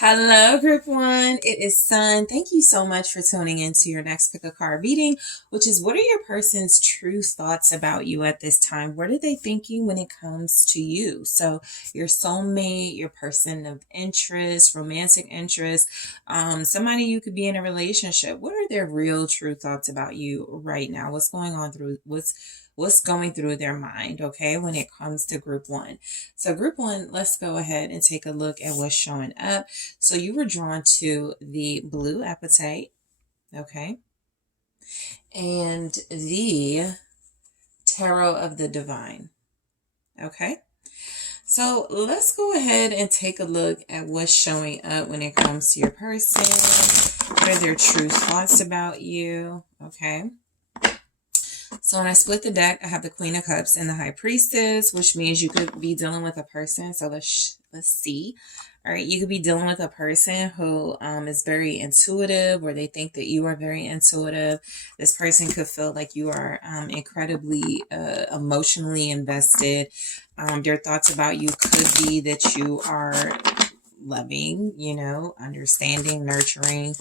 Hello, group one. It is Sun. Thank you so much for tuning into your next pick a card reading, which is what are your person's true thoughts about you at this time? What are they thinking when it comes to you? So your soulmate, your person of interest, romantic interest, somebody you could be in a relationship. What are their real true thoughts about you right now? What's going through their mind, okay, when it comes to group one. So group one, let's go ahead and take a look at what's showing up. So you were drawn to the blue appetite, okay, and the tarot of the divine, okay. So let's go ahead and take a look at what's showing up when it comes to your person. What are their true thoughts about you, okay. So when I split the deck, I have the Queen of Cups and the High Priestess, which means you could be dealing with a person. So let's see. All right, you could be dealing with a person who is very intuitive, or they think that you are very intuitive. This person could feel like you are incredibly emotionally invested. Their thoughts about you could be that you are loving, understanding, nurturing,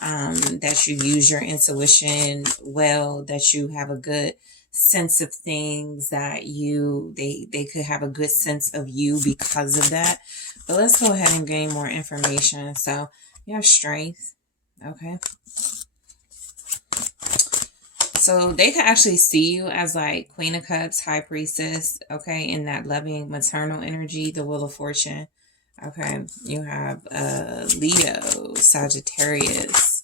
that you use your intuition well, that you have a good sense of things, that they could have a good sense of you because of that. But let's go ahead and gain more information. So you have strength, okay. So they could actually see you as like Queen of Cups, High Priestess, okay, in that loving maternal energy, the Wheel of Fortune. Okay, you have Leo, Sagittarius,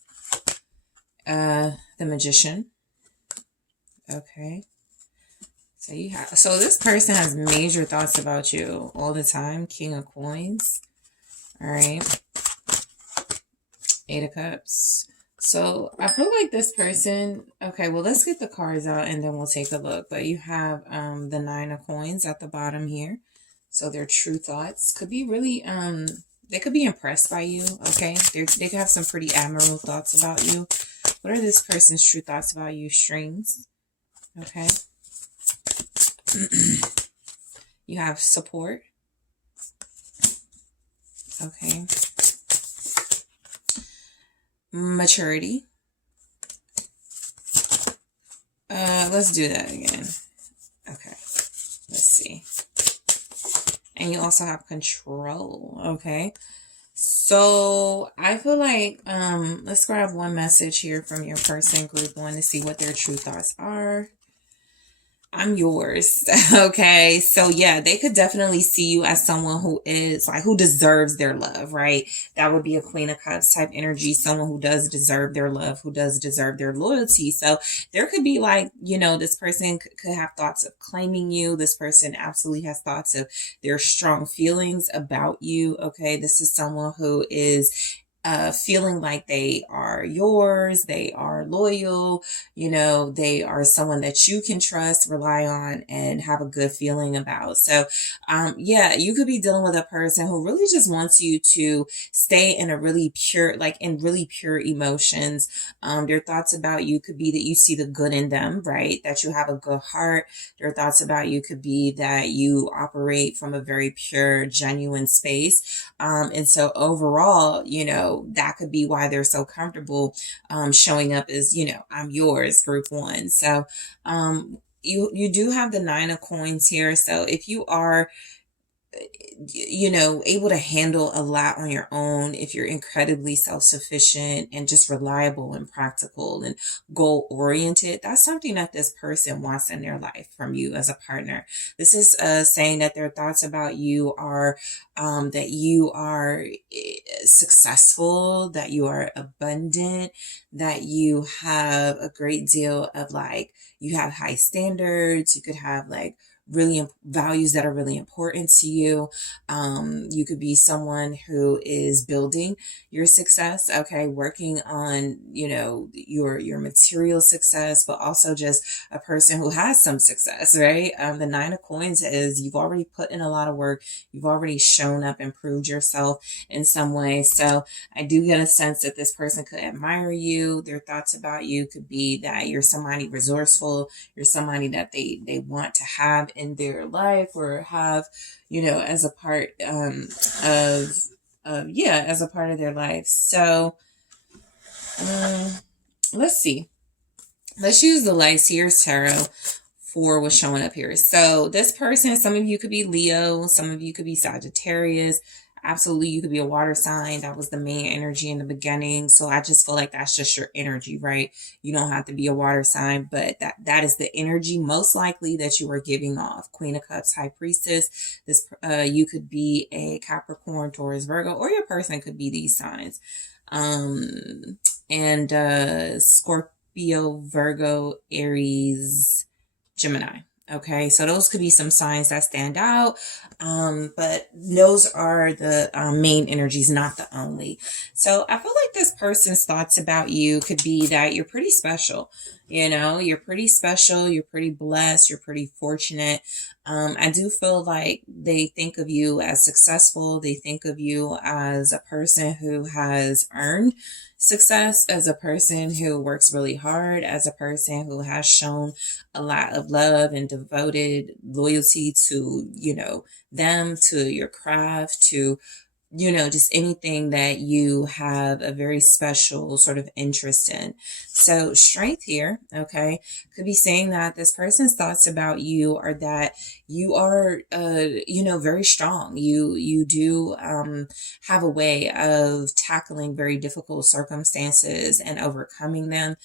the Magician. Okay. So this person has major thoughts about you all the time. King of Coins. All right. Eight of Cups. So I feel like this person, okay, well, let's get the cards out and then we'll take a look. But you have the Nine of Coins at the bottom here. So their true thoughts could be really, they could be impressed by you, okay? They could have some pretty admirable thoughts about you. What are this person's true thoughts about you? Strings, okay? You have support, okay? Maturity. Let's do that again. Okay, let's see. And you also have control, okay? So I feel like let's grab one message here from your person, group one, to see what their true thoughts are. I'm yours. Okay. So yeah, they could definitely see you as someone who is like, who deserves their love, right? That would be a Queen of Cups type energy. Someone who does deserve their love, who does deserve their loyalty. So there could be like, this person could have thoughts of claiming you. This person absolutely has thoughts of their strong feelings about you. Okay. This is someone who is feeling like they are yours, they are loyal, they are someone that you can trust, rely on, and have a good feeling about. So, yeah, you could be dealing with a person who really just wants you to stay in a really pure, like in really pure emotions. Their thoughts about you could be that you see the good in them, right? That you have a good heart. Their thoughts about you could be that you operate from a very pure, genuine space. And so overall, that could be why they're so comfortable showing up as, I'm yours, group one. So you do have the Nine of Coins here. So if you are able to handle a lot on your own, if you're incredibly self-sufficient and just reliable and practical and goal-oriented, that's something that this person wants in their life from you as a partner. This is saying that their thoughts about you are that you are successful, that you are abundant, that you have a great deal of you have high standards, you could have really values that are really important to you. You could be someone who is building your success, okay, working on, your material success, but also just a person who has some success, right? The Nine of Coins is you've already put in a lot of work. You've already shown up and proved yourself in some way. So I do get a sense that this person could admire you. Their thoughts about you could be that you're somebody resourceful. You're somebody that they want to have in their life or have, as a part of yeah, as a part of their life. So let's see. Let's use the Lyseer's Tarot for what's showing up here. So this person, some of you could be Leo, some of you could be Sagittarius. Absolutely, you could be a water sign. That was the main energy in the beginning. So I just feel like that's just your energy, right? You don't have to be a water sign, but that is the energy most likely that you are giving off. Queen of Cups, High Priestess. This you could be a Capricorn, Taurus, Virgo, or your person could be these signs. And Scorpio, Virgo, Aries, Gemini. Okay, so those could be some signs that stand out, but those are the main energies, not the only. So I feel like this person's thoughts about you could be that you're pretty special. You know, you're pretty special, you're pretty blessed, you're pretty fortunate. I do feel like they think of you as successful. They think of you as a person who has earned success, as a person who works really hard, as a person who has shown a lot of love and devoted loyalty to, you know, them, to your craft, to, you know, just anything that you have a very special sort of interest in. So strength here, okay, could be saying that this person's thoughts about you are that you are, you know, very strong. You do have a way of tackling very difficult circumstances and overcoming them.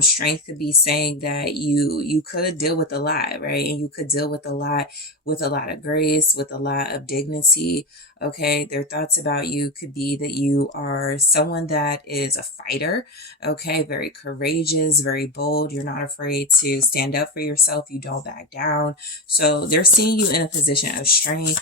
Strength could be saying that you could deal with a lot, right? And you could deal with a lot of grace, with a lot of dignity. Okay, their thoughts about you could be that you are someone that is a fighter, okay, very courageous, very bold. You're not afraid to stand up for yourself. You don't back down. So they're seeing you in a position of strength.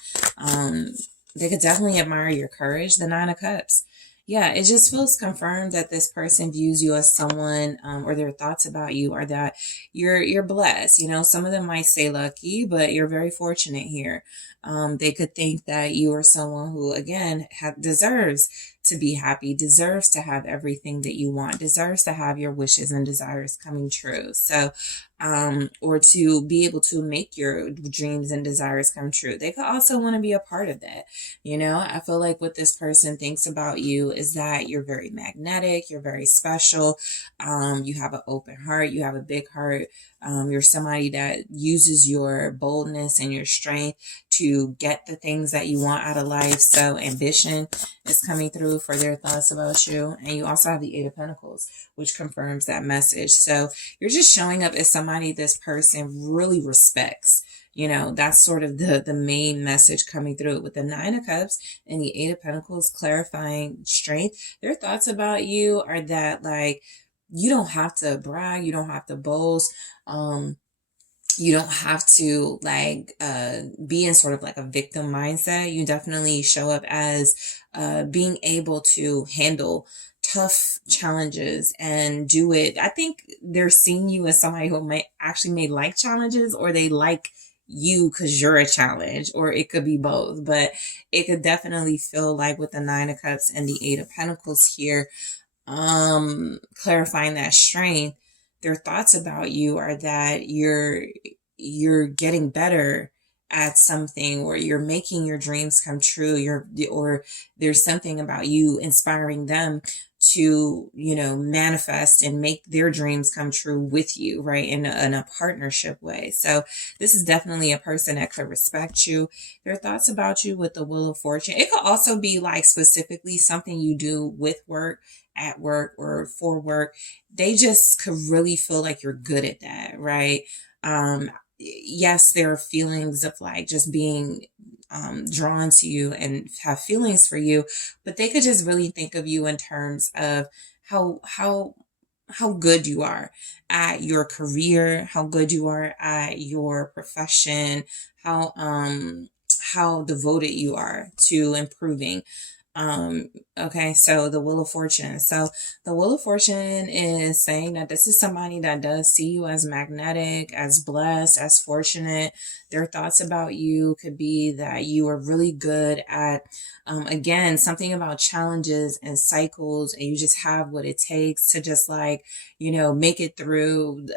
They could definitely admire your courage. The Nine of Cups. Yeah, it just feels confirmed that this person views you as someone, or their thoughts about you are that you're blessed. You know, some of them might say lucky, but you're very fortunate here. They could think that you are someone who, again, deserves to be happy, deserves to have everything that you want, deserves to have your wishes and desires coming true. So, or to be able to make your dreams and desires come true. They could also want to be a part of that. You know, I feel like what this person thinks about you is that you're very magnetic, you're very special, you have an open heart, you have a big heart, you're somebody that uses your boldness and your strength to get the things that you want out of life. So ambition is coming through for their thoughts about you. And you also have the Eight of Pentacles, which confirms that message. So you're just showing up as somebody this person really respects. You know, that's sort of the main message coming through with the Nine of Cups and the Eight of Pentacles, clarifying strength. Their thoughts about you are that, like, you don't have to brag, you don't have to boast. You don't have to be in sort of like a victim mindset. You definitely show up as being able to handle tough challenges and do it. I think they're seeing you as somebody who may like challenges, or they like you because you're a challenge, or it could be both. But it could definitely feel like with the Nine of Cups and the Eight of Pentacles here, clarifying that strength, their thoughts about you are that you're getting better at something, or you're making your dreams come true. Or there's something about you inspiring them to, you know, manifest and make their dreams come true with you, right? In a partnership way. So this is definitely a person that could respect you. Their thoughts about you with the Wheel of Fortune. It could also be like specifically something you do with work, at work, or for work. They just could really feel like you're good at that, right? Yes, there are feelings of like just being drawn to you and have feelings for you, but they could just really think of you in terms of how good you are at your career, how good you are at your profession, how devoted you are to improving. Okay, so the Wheel of Fortune. So the Wheel of Fortune is saying that this is somebody that does see you as magnetic, as blessed, as fortunate. Their thoughts about you could be that you are really good at, again, something about challenges and cycles, and you just have what it takes to just like, you know, make it through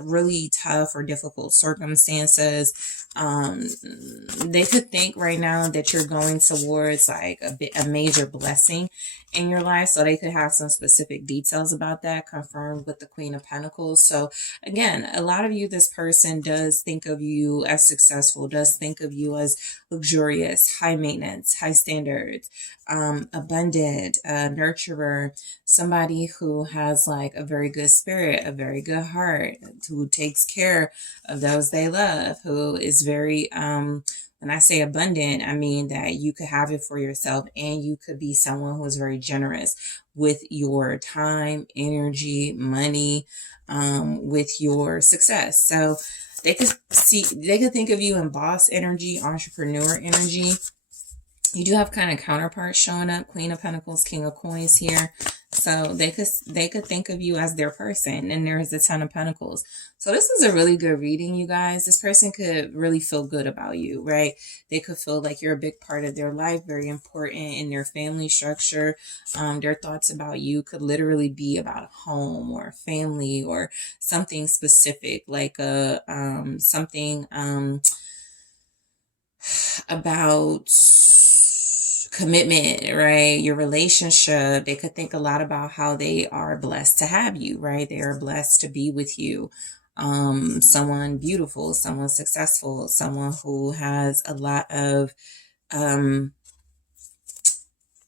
really tough or difficult circumstances. They could think right now that you're going towards like a major blessing in your life. So they could have some specific details about that confirmed with the Queen of Pentacles. So again, a lot of you, this person does think of you as successful, does think of you as luxurious, high maintenance, high standards, abundant, nurturer, somebody who has like a very good spirit, a very good heart, who takes care of those they love, who is very, when I say abundant, I mean that you could have it for yourself, and you could be someone who is very generous with your time, energy, money, with your success. So they could think of you in boss energy, entrepreneur energy. You do have kind of counterparts showing up, Queen of Pentacles, King of Coins here. So they could think of you as their person, and there's the Ten of Pentacles. So this is a really good reading, you guys. This person could really feel good about you, right? They could feel like you're a big part of their life, very important in their family structure. Their thoughts about you could literally be about a home or a family or something specific, like something about commitment, right? Your relationship. They could think a lot about how they are blessed to have you, right? They are blessed to be with you. Someone beautiful, someone successful, someone who has a lot of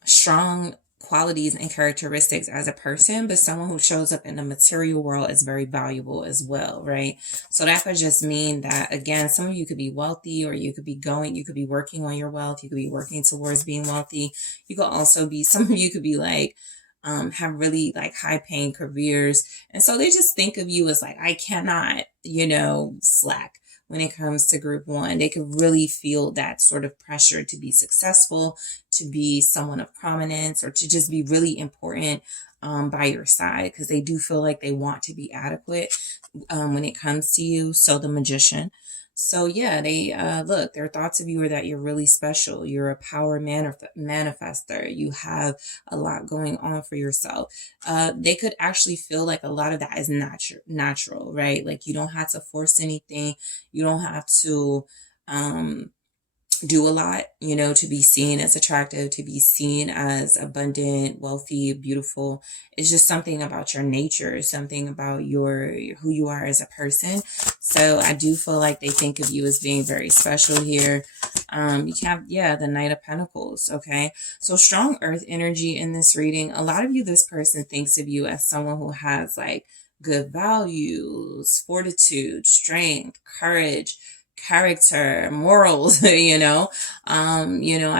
strong qualities and characteristics as a person, but someone who shows up in the material world is very valuable as well, right? So that could just mean that, again, some of you could be wealthy, or you could be working on your wealth. You could be working towards being wealthy. You could also be, some of you could be like, have really like high paying careers. And so they just think of you as like, I cannot, slack. When it comes to group one, they could really feel that sort of pressure to be successful, to be someone of prominence, or to just be really important by your side, because they do feel like they want to be adequate when it comes to you. So the Magician. So yeah, they look, their thoughts of you are that you're really special. You're a power manifester. You have a lot going on for yourself. They could actually feel like a lot of that is natural, right? Like you don't have to force anything. You don't have to do a lot, to be seen as attractive, to be seen as abundant, wealthy, beautiful. It's just something about your nature, something about who you are as a person. So I do feel like they think of you as being very special here. You have, the Knight of Pentacles. Okay. So strong earth energy in this reading. A lot of you, this person thinks of you as someone who has like good values, fortitude, strength, courage, character, morals, I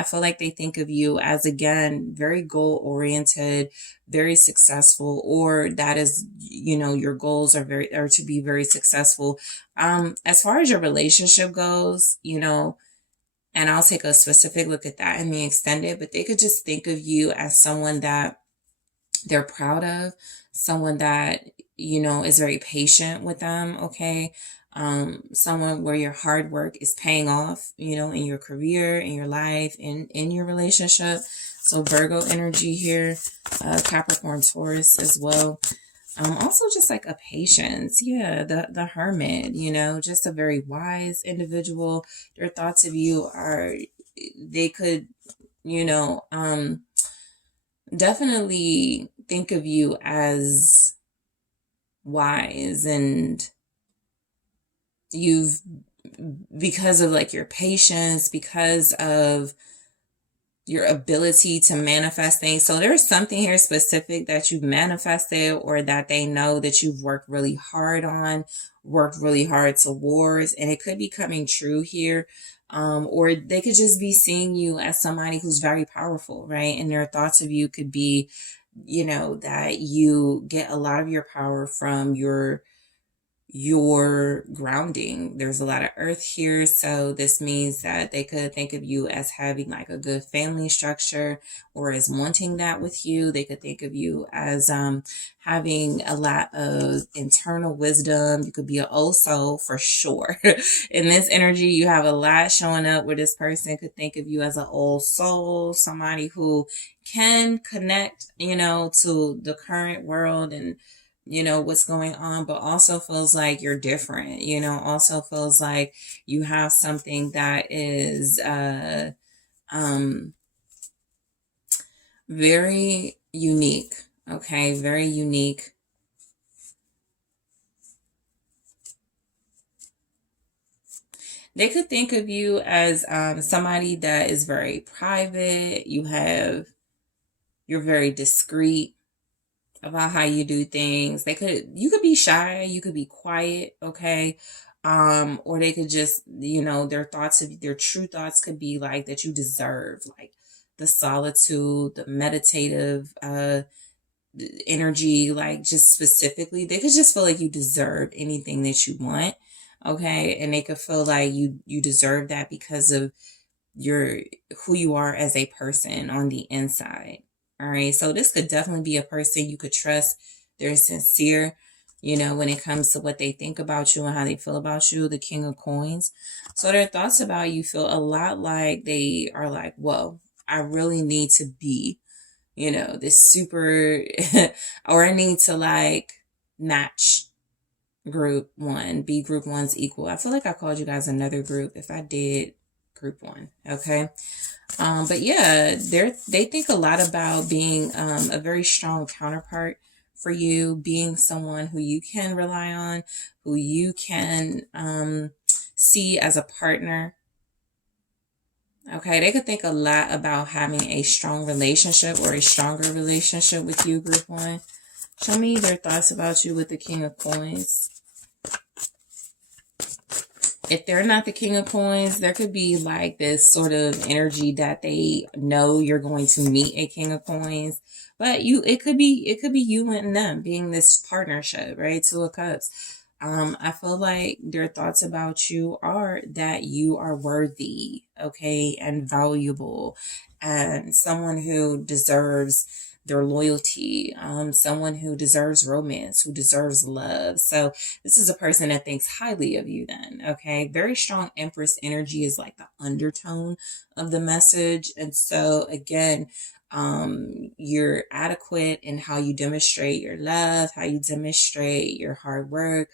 feel like they think of you as, again, very goal oriented, very successful, or that is, your goals are to be very successful. As far as your relationship goes, and I'll take a specific look at that in the extended, but they could just think of you as someone that they're proud of, someone that, is very patient with them. Okay. Someone where your hard work is paying off, in your career, in your life, in your relationship. So Virgo energy here, Capricorn, Taurus as well. Also just like a patience. Yeah. The Hermit, just a very wise individual. Their thoughts of you are, they could, definitely think of you as wise, and because of like your patience, because of your ability to manifest things. So there's something here specific that you've manifested, or that they know that you've worked really hard on, worked really hard towards, and it could be coming true here. Or they could just be seeing you as somebody who's very powerful, right? And their thoughts of you could be, that you get a lot of your power from your grounding. There's a lot of earth here. So this means that they could think of you as having like a good family structure, or as wanting that with you. They could think of you as having a lot of internal wisdom. You could be an old soul for sure. In this energy, you have a lot showing up where this person could think of you as an old soul, somebody who can connect, to the current world and what's going on, but also feels like you're different, also feels like you have something that is Very unique. Okay, very unique. They could think of you as somebody that is very private. You're very discreet about how you do things. You could be shy, you could be quiet, okay? Or they could just, their true thoughts could be like that you deserve, like the solitude, the meditative energy, like just specifically, they could just feel like you deserve anything that you want, okay? And they could feel like you deserve that because of your who you are as a person on the inside. All right. So this could definitely be a person you could trust. They're sincere, when it comes to what they think about you and how they feel about you, the King of Coins. So their thoughts about you feel a lot like they are like, whoa, I really need to be, this super, or I need to like match group one, be group one's equal. I feel like I called you guys another group. If I did, group one. Okay. But yeah, they think a lot about being a very strong counterpart for you, being someone who you can rely on, who you can see as a partner. Okay, they could think a lot about having a strong relationship or a stronger relationship with you, group one. Show me their thoughts about you with the King of Coins. If they're not the King of Coins, there could be like this sort of energy that they know you're going to meet a King of Coins, but it could be you and them being this partnership, right? Two of Cups. I feel like their thoughts about you are that you are worthy, okay, and valuable, and someone who deserves their loyalty, someone who deserves romance, who deserves love. So this is a person that thinks highly of you then, okay? Very strong Empress energy is like the undertone of the message. And so again, you're adequate in how you demonstrate your love, how you demonstrate your hard work.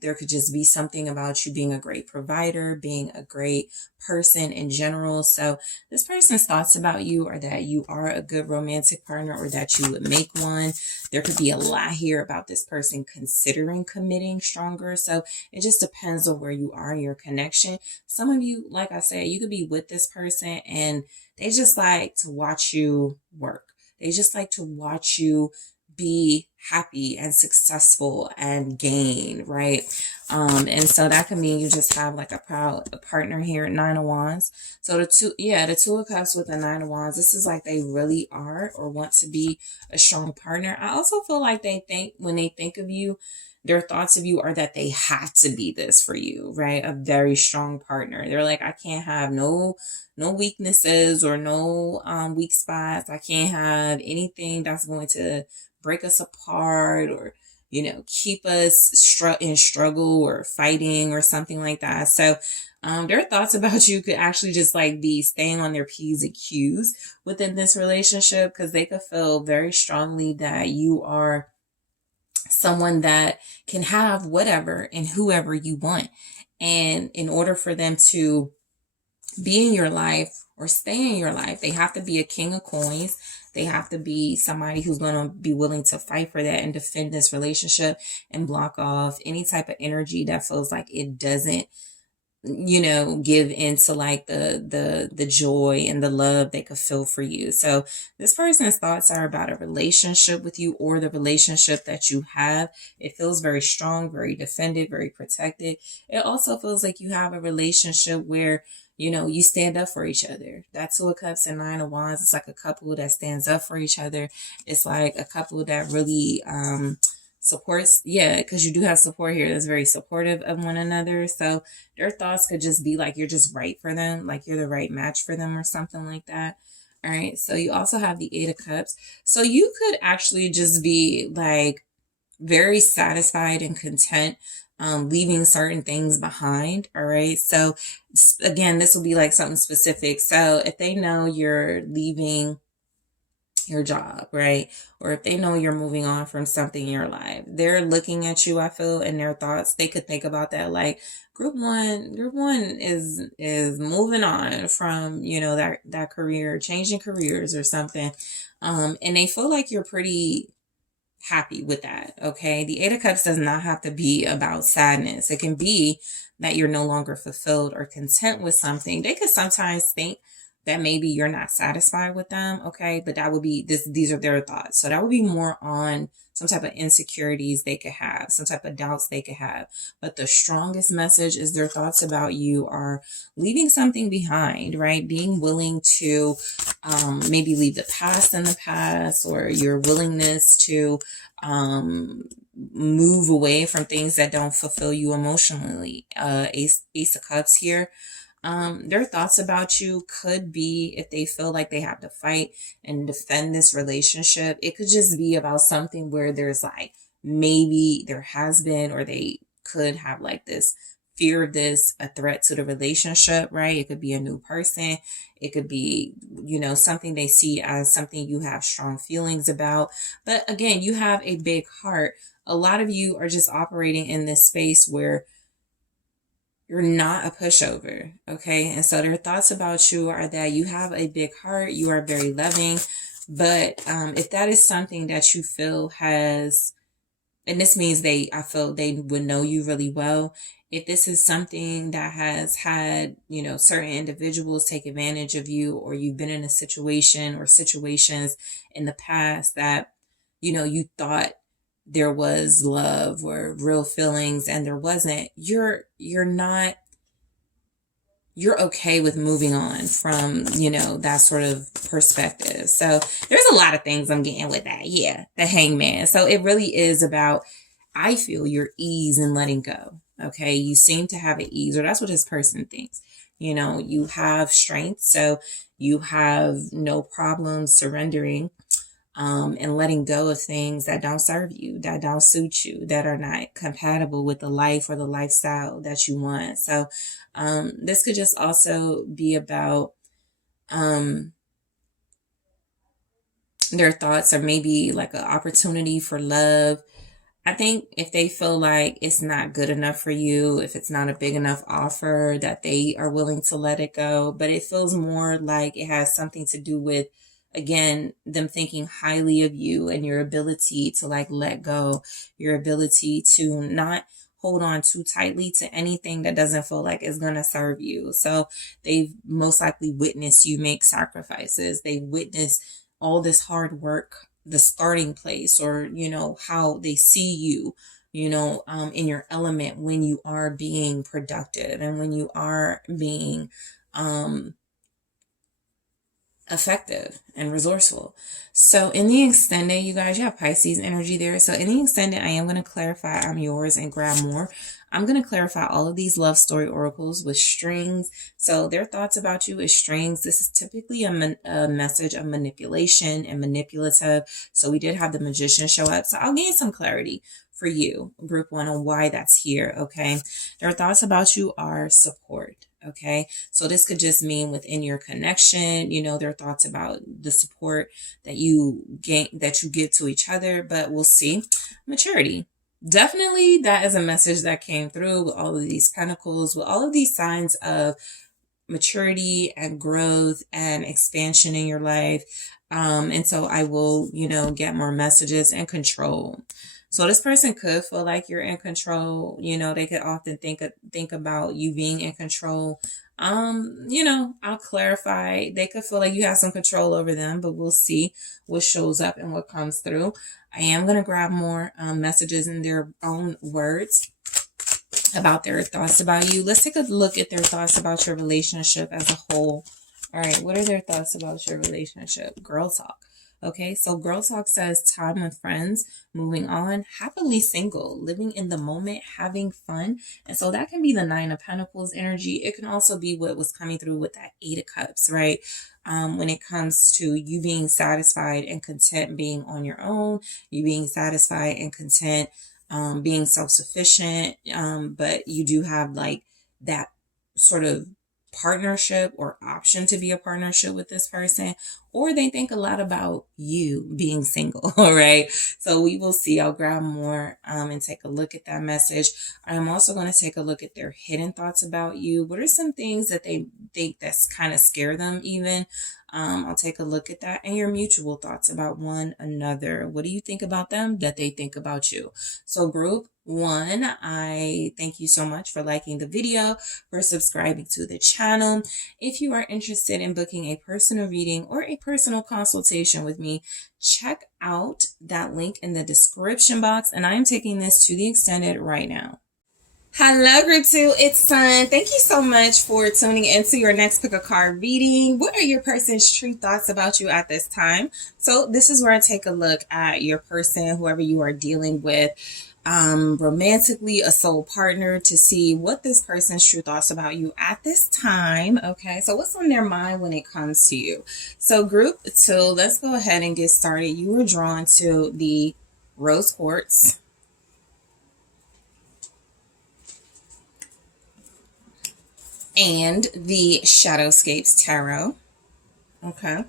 There could just be something about you being a great provider, being a great person in general. So this person's thoughts about you are that you are a good romantic partner or that you would make one. There could be a lot here about this person considering committing stronger. So it just depends on where you are in your connection. Some of you, like I said, you could be with this person and they just like to watch you work. They just like to watch you be happy and successful and gain, right? And so that can mean you just have like a partner here, Nine of Wands. So the Two of Cups with the Nine of Wands, this is like they really are or want to be a strong partner. I also feel like when they think of you, their thoughts of you are that they have to be this for you, right? A very strong partner. They're like, I can't have no weaknesses or no weak spots. I can't have anything that's going to break us apart or keep us in struggle or fighting or something like that. So their thoughts about you could actually just like be staying on their P's and Q's within this relationship, because they could feel very strongly that you are someone that can have whatever and whoever you want. And in order for them to be in your life or stay in your life, they have to be a King of Coins. They have to be somebody who's going to be willing to fight for that and defend this relationship and block off any type of energy that feels like it doesn't, give into like the joy and the love they could feel for you. So this person's thoughts are about a relationship with you or the relationship that you have. It feels very strong, very defended, very protected. It also feels like you have a relationship where you stand up for each other. That Two of Cups and Nine of Wands, it's like a couple that stands up for each other. It's like a couple that really supports, because you do have support here that's very supportive of one another. So their thoughts could just be like you're just right for them, like you're the right match for them or something like that. All right. So you also have the Eight of Cups. So you could actually just be like very satisfied and content, leaving certain things behind. All right. So again, this will be like something specific. So if they know you're leaving your job, right? Or if they know you're moving on from something in your life, they're looking at you, I feel, in their thoughts. They could think about that like group one is moving on from, that career, changing careers or something. And they feel like you're pretty happy with that. Okay. The Eight of Cups does not have to be about sadness. It can be that you're no longer fulfilled or content with something. They could sometimes think that maybe you're not satisfied with them. Okay. But that would be these are their thoughts. So that would be more on some type of insecurities they could have, some type of doubts they could have. But the strongest message is their thoughts about you are leaving something behind, right? Being willing to maybe leave the past in the past, or your willingness to move away from things that don't fulfill you emotionally. Ace of Cups here. Their thoughts about you could be, if they feel like they have to fight and defend this relationship, it could just be about something where there's like, maybe there has been, or they could have like this fear of this, a threat to the relationship, right? It could be a new person. It could be, something they see as something you have strong feelings about. But again, you have a big heart. A lot of you are just operating in this space where you're not a pushover, okay? And so their thoughts about you are that you have a big heart, you are very loving, but if that is something that you feel has, and this means I feel they would know you really well. If this is something that has had, certain individuals take advantage of you, or you've been in a situation or situations in the past that, you thought there was love or real feelings and there wasn't, you're okay with moving on from, that sort of perspective. So there's a lot of things I'm getting with that. Yeah. The Hangman. So it really is about, I feel, your ease in letting go. Okay. You seem to have an ease, or that's what this person thinks. You have strength. So you have no problem surrendering and letting go of things that don't serve you, that don't suit you, that are not compatible with the life or the lifestyle that you want. So this could just also be about their thoughts, or maybe like an opportunity for love. I think if they feel like it's not good enough for you, if it's not a big enough offer, that they are willing to let it go. But it feels more like it has something to do with, again, them thinking highly of you and your ability to like let go, your ability to not hold on too tightly to anything that doesn't feel like it's going to serve you. So they've most likely witnessed you make sacrifices. They witnessed all this hard work, the starting place, or, how they see you, in your element when you are being productive and when you are being, effective and resourceful. So in the extended, you guys, you have Pisces energy there. So in the extended, I am going to clarify I'm yours and grab more. I'm going to clarify all of these love story oracles with strings. So their thoughts about you is strings. This is typically a message of manipulation and manipulative. So we did have the Magician show up. So I'll gain some clarity for you, group one, on why that's here. Okay. Their thoughts about you are support. Okay. So this could just mean within your connection, their thoughts about the support that you give to each other, but we'll see. Maturity. Definitely that is a message that came through with all of these pentacles, with all of these signs of maturity and growth and expansion in your life. And so I will, get more messages and control. So this person could feel like you're in control. They could often think about you being in control. I'll clarify. They could feel like you have some control over them, but we'll see what shows up and what comes through. I am going to grab more messages in their own words about their thoughts about you. Let's take a look at their thoughts about your relationship as a whole. All right. What are their thoughts about your relationship? Girl talk. Okay, so Girl Talk says time with friends, moving on, happily single, living in the moment, having fun. And so that can be the Nine of Pentacles energy. It can also be what was coming through with that Eight of Cups, right? When it comes to you being satisfied and content being on your own, you being satisfied and content being self-sufficient, but you do have like that sort of partnership or option to be a partnership with this person, or they think a lot about you being single. All right. So we will see. I'll grab more and take a look at that message. I'm also going to take a look at their hidden thoughts about you. What are some things that they think that's kind of scare them even? I'll take a look at that, and your mutual thoughts about one another. What do you think about them that they think about you? So group 1, I thank you so much for liking the video, for subscribing to the channel. If you are interested in booking a personal reading or a personal consultation with me, check out that link in the description box, and I am taking this to the extended right now. Hello, group 2, it's Sun. Thank you so much for tuning into your next pick a card reading. What are your person's true thoughts about you at this time? So this is where I take a look at your person, whoever you are dealing with, romantically, a soul partner, to see what this person's true thoughts about you at this time. Okay, so what's on their mind when it comes to you? So group 2, let's go ahead and get started. You were drawn to the rose quartz, and the Shadowscapes Tarot. Okay.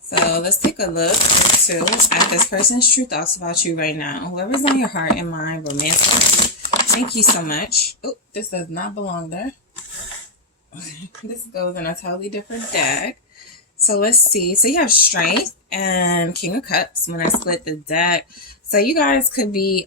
So let's take a look too at this person's true thoughts about you right now. Whoever's on your heart and mind, romantic. Thank you so much. Oh, this does not belong there. Okay. This goes in a totally different deck. So let's see. So you have Strength and King of Cups when I split the deck. So you guys could be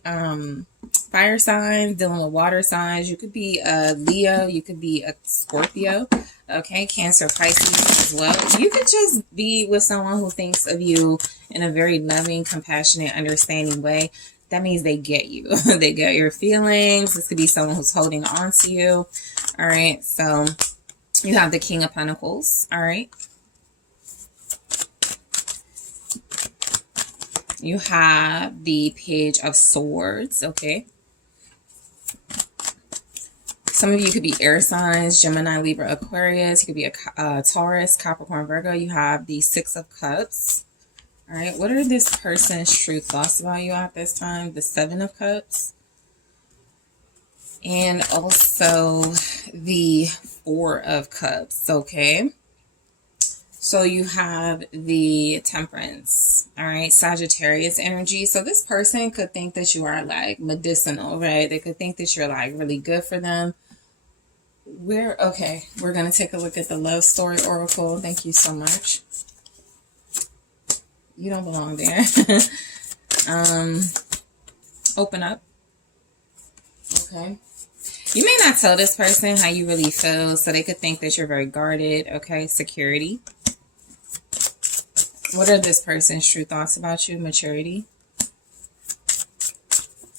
fire signs, dealing with water signs. You could be a Leo. You could be a Scorpio. Okay, Cancer, Pisces as well. You could just be with someone who thinks of you in a very loving, compassionate, understanding way. That means they get you. They get your feelings. This could be someone who's holding on to you. All right, so you have the King of Pentacles. All right. You have the Page of Swords. Okay. Some of you could be air signs, Gemini, Libra, Aquarius. You could be a Taurus, Capricorn, Virgo. You have the Six of Cups. All right. What are this person's true thoughts about you at this time? The Seven of Cups. And also the Four of Cups. Okay. So you have the Temperance. All right. Sagittarius energy. So this person could think that you are like medicinal, right? They could think that you're like really good for them. We're going to take a look at the Love Story Oracle. Thank you so much. You don't belong there. Open up. Okay. You may not tell this person how you really feel, so they could think that you're very guarded. Okay. Security. What are this person's true thoughts about you? Maturity.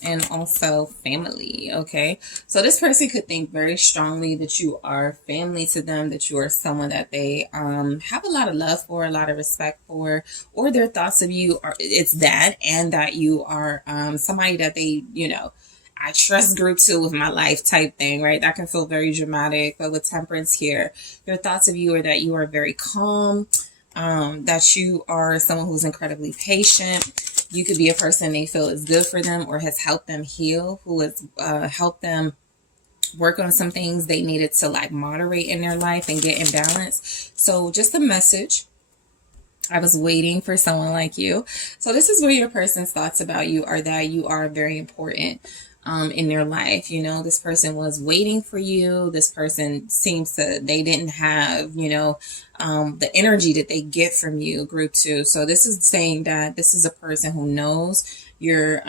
And also family. Okay. So this person could think very strongly that you are family to them, that you are someone that they have a lot of love for, a lot of respect for, or their thoughts of you are, it's that, and that you are somebody that they, you know, I trust group 2 with my life type thing, right? That can feel very dramatic, but with Temperance here, their thoughts of you are that you are very calm, that you are someone who's incredibly patient. You could be a person they feel is good for them or has helped them heal, who has helped them work on some things they needed to like moderate in their life and get in balance. So just a message. I was waiting for someone like you. So this is where your person's thoughts about you are that you are very important in their life. You know, this person was waiting for you. This person seems to, they didn't have, you know, the energy that they get from you, group 2. So this is saying that this is a person who knows you're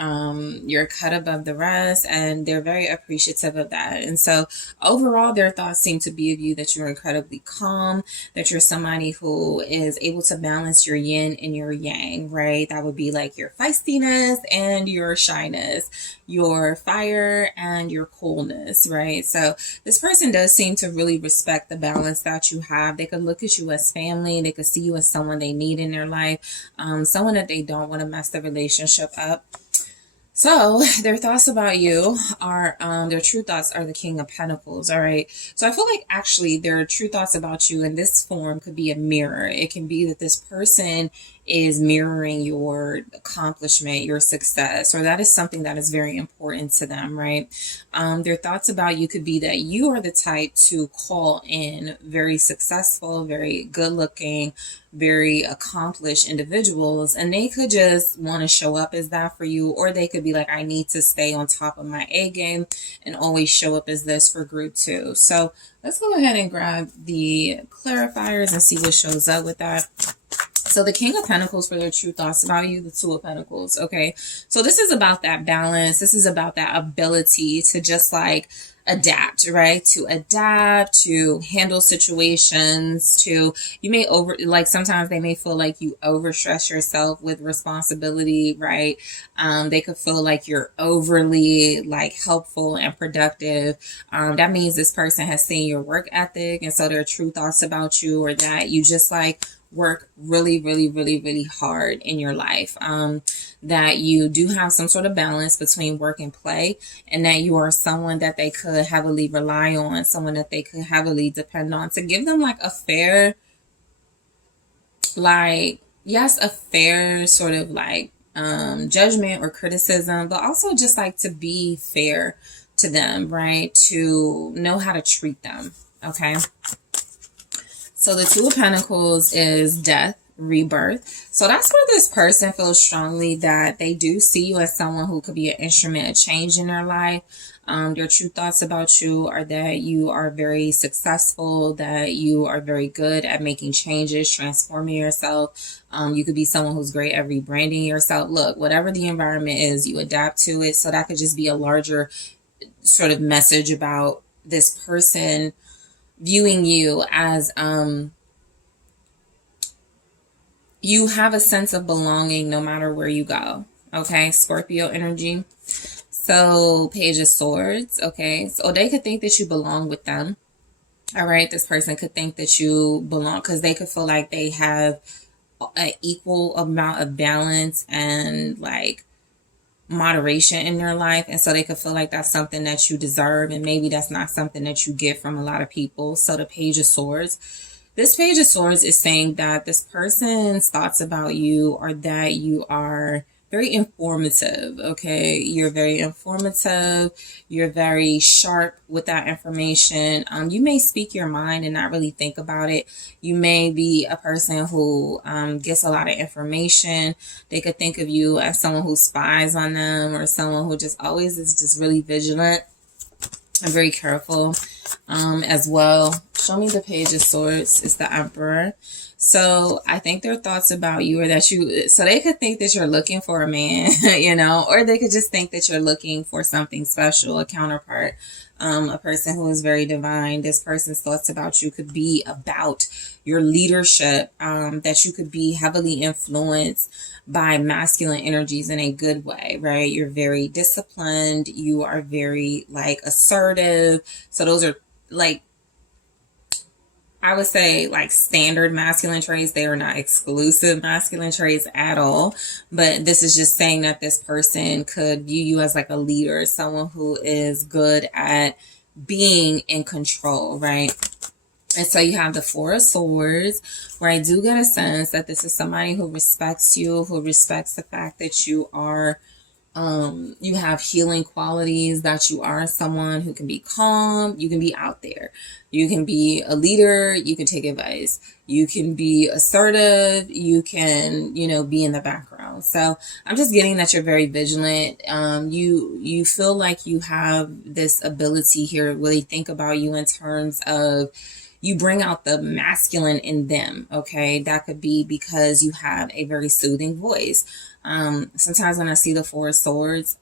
cut above the rest, and they're very appreciative of that. And so overall, their thoughts seem to be of you that you're incredibly calm, that you're somebody who is able to balance your yin and your yang, right? That would be like your feistiness and your shyness, your fire and your coolness, right? So this person does seem to really respect the balance that you have. They could look at you as family. They could see you as someone they need in their life, someone that they don't want to mess the relationship up. So their thoughts about you are, their true thoughts are the King of Pentacles. All right. So I feel like actually their true thoughts about you in this form could be a mirror. It can be that this person is mirroring your accomplishment, your success, or that is something that is very important to them, right? Their thoughts about you could be that you are the type to call in very successful, very good looking, very accomplished individuals, and they could just want to show up as that for you, or they could be like, I need to stay on top of my A game and always show up as this for group 2. So let's go ahead and grab the clarifiers and see what shows up with that. So the King of Pentacles for their true thoughts about you, the Two of Pentacles, okay? So this is about that balance. This is about that ability to just like adapt, right? To adapt, to handle situations, to, you may sometimes they may feel like you overstress yourself with responsibility, right? They could feel like you're overly like helpful and productive. That means this person has seen your work ethic, and so their true thoughts about you are that you just like work really, really, really, really hard in your life, that you do have some sort of balance between work and play, and that you are someone that they could heavily rely on, someone that they could heavily depend on to give them like a fair, like, yes, a fair sort of like judgment or criticism, but also just like to be fair to them, right? To know how to treat them, okay? So the Two of Pentacles is death, rebirth. So that's where this person feels strongly that they do see you as someone who could be an instrument of change in their life. Their true thoughts about you are that you are very successful, that you are very good at making changes, transforming yourself. You could be someone who's great at rebranding yourself. Look, whatever the environment is, you adapt to it. So that could just be a larger sort of message about this person viewing you as you have a sense of belonging no matter where you go. Okay, Scorpio energy. So Page of Swords. Okay, so they could think that you belong with them. All right, this person could think that you belong because they could feel like they have an equal amount of balance and like moderation in their life, and so they could feel like that's something that you deserve, and maybe that's not something that you get from a lot of people. So the Page of Swords, this Page of Swords is saying that this person's thoughts about you are that you are very informative, okay? You're very informative. You're very sharp with that information. You may speak your mind and not really think about it. You may be a person who gets a lot of information. They could think of you as someone who spies on them, or someone who just always is just really vigilant and very careful as well. Show me the Page of Swords. It's the Emperor. So I think their thoughts about you are that so they could think that you're looking for a man, you know, or they could just think that you're looking for something special, a counterpart, a person who is very divine. This person's thoughts about you could be about your leadership, that you could be heavily influenced by masculine energies in a good way, right? You're very disciplined. You are very like assertive. So those are like, I would say like standard masculine traits. They are not exclusive masculine traits at all. But this is just saying that this person could view you as like a leader, someone who is good at being in control, right? And so you have the Four of Swords, where I do get a sense that this is somebody who respects you, who respects the fact that you are you have healing qualities, that you are someone who can be calm, you can be out there, you can be a leader, you can take advice, you can be assertive, you can, you know, be in the background. So I'm just getting that you're very vigilant. You feel like you have this ability here to really think about you in terms of, you bring out the masculine in them, okay? That could be because you have a very soothing voice. Sometimes when I see the Four of Swords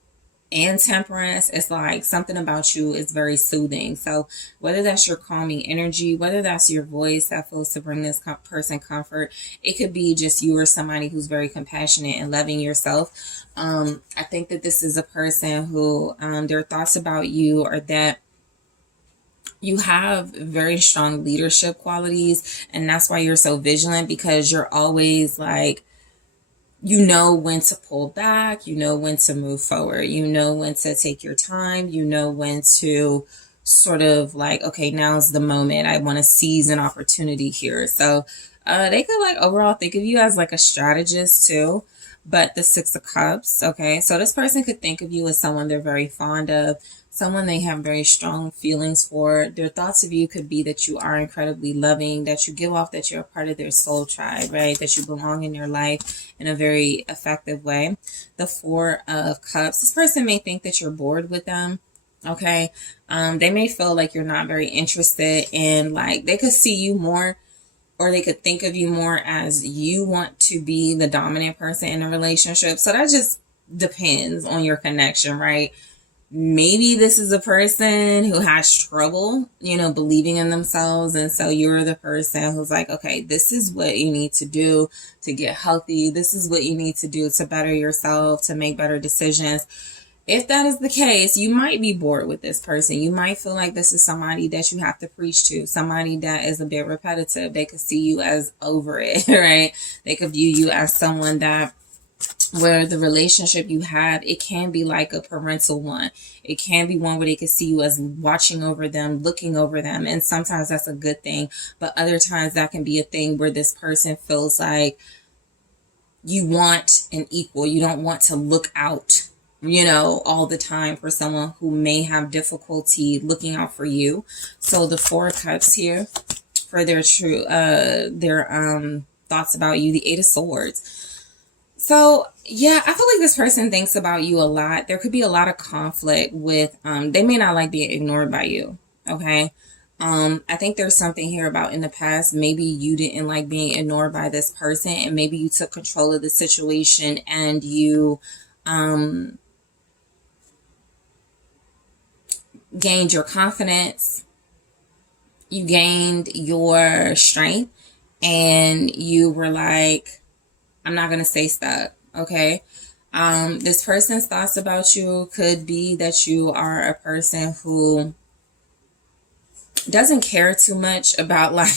and Temperance, it's like something about you is very soothing. So whether that's your calming energy, whether that's your voice that feels to bring this person comfort, it could be just you or somebody who's very compassionate and loving yourself. I think that this is a person who their thoughts about you are that you have very strong leadership qualities, and that's why you're so vigilant, because you're always like, you know when to pull back, you know when to move forward, you know when to take your time, you know when to sort of like, okay, now's the moment, I want to seize an opportunity here. So They could like overall think of you as like a strategist too. But the Six of Cups, okay? So this person could think of you as someone they're very fond of, someone they have very strong feelings for. Their thoughts of you could be that you are incredibly loving, that you give off that you're a part of their soul tribe, right? That you belong in their life in a very effective way. The Four of Cups, this person may think that you're bored with them, okay? They may feel like you're not very interested in, like, they could see you more, or they could think of you more as you want to be the dominant person in a relationship. So that just depends on your connection, right? Maybe this is a person who has trouble, believing in themselves. And so you're the person who's like, okay, this is what you need to do to get healthy. This is what you need to do to better yourself, to make better decisions. If that is the case, you might be bored with this person. You might feel like this is somebody that you have to preach to, somebody that is a bit repetitive. They could see you as over it, right? They could view you as someone that, where the relationship you have, it can be like a parental one. It can be one where they can see you as watching over them, looking over them. And sometimes that's a good thing. But other times that can be a thing where this person feels like you want an equal. You don't want to look out, all the time for someone who may have difficulty looking out for you. So the Four of Cups here for their thoughts about you, the Eight of Swords. So, yeah, I feel like this person thinks about you a lot. There could be a lot of conflict with, they may not like being ignored by you, okay? I think there's something here about in the past, maybe you didn't like being ignored by this person, and maybe you took control of the situation and you gained your confidence, you gained your strength, and you were like, I'm not going to stay stuck, okay? This person's thoughts about you could be that you are a person who doesn't care too much about, like,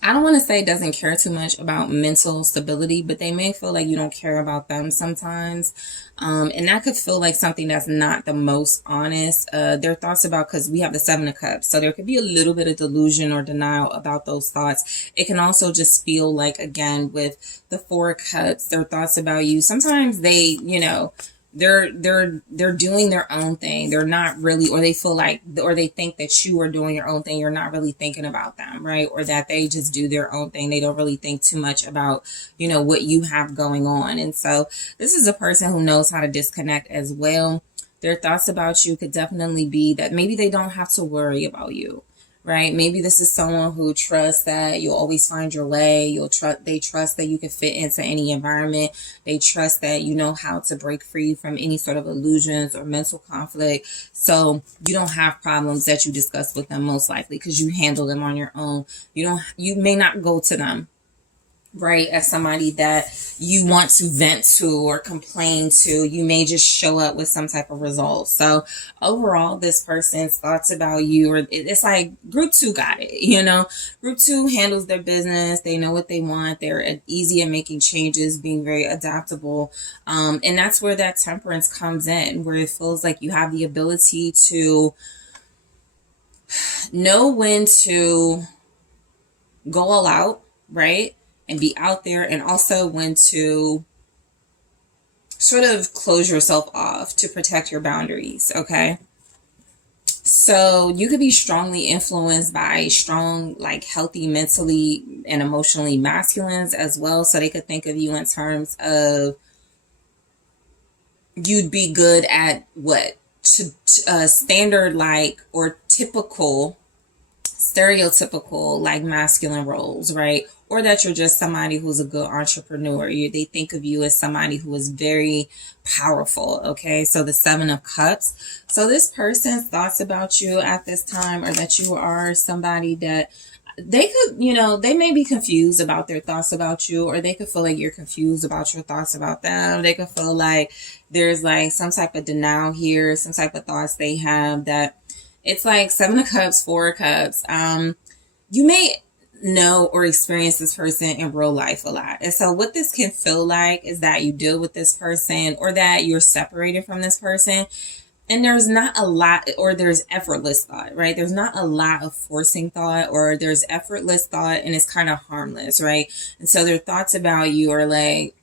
I don't want to say doesn't care too much about mental stability, but they may feel like you don't care about them sometimes. And that could feel like something that's not the most honest. Their thoughts about, because we have the Seven of Cups, so there could be a little bit of delusion or denial about those thoughts. It can also just feel like, again, with the Four of Cups, their thoughts about you, sometimes they, they're doing their own thing. They're not really, or they feel like, or they think that you are doing your own thing. You're not really thinking about them, right? Or that they just do their own thing. They don't really think too much about, what you have going on. And so this is a person who knows how to disconnect as well. Their thoughts about you could definitely be that maybe they don't have to worry about you, right? Maybe this is someone who trusts that you'll always find your way. They trust that you can fit into any environment. They trust that you know how to break free from any sort of illusions or mental conflict. So you don't have problems that you discuss with them, most likely, because you handle them on your own. You may not go to them, right, as somebody that you want to vent to or complain to. You may just show up with some type of result. So overall, this person's thoughts about you, or it's like group 2 got it, Group 2 handles their business. They know what they want. They're easy at making changes, being very adaptable. And that's where that temperance comes in, where it feels like you have the ability to know when to go all out, right? And be out there, and also when to sort of close yourself off to protect your boundaries, okay? So you could be strongly influenced by strong, like healthy mentally and emotionally masculines as well. So they could think of you in terms of you'd be good at what? Standard, like, or typical, stereotypical, like masculine roles, right? Or that you're just somebody who's a good entrepreneur. They think of you as somebody who is very powerful, okay? So the Seven of Cups. So this person's thoughts about you at this time are that you are somebody that they could, they may be confused about their thoughts about you, or they could feel like you're confused about your thoughts about them. They could feel like there's like some type of denial here, some type of thoughts they have that it's like Seven of Cups, Four of Cups. You may know or experience this person in real life a lot. And so what this can feel like is that you deal with this person, or that you're separated from this person, And there's not a lot, or there's effortless thought, right? There's not a lot of forcing thought, or there's effortless thought and it's kind of harmless, right? And so their thoughts about you are like,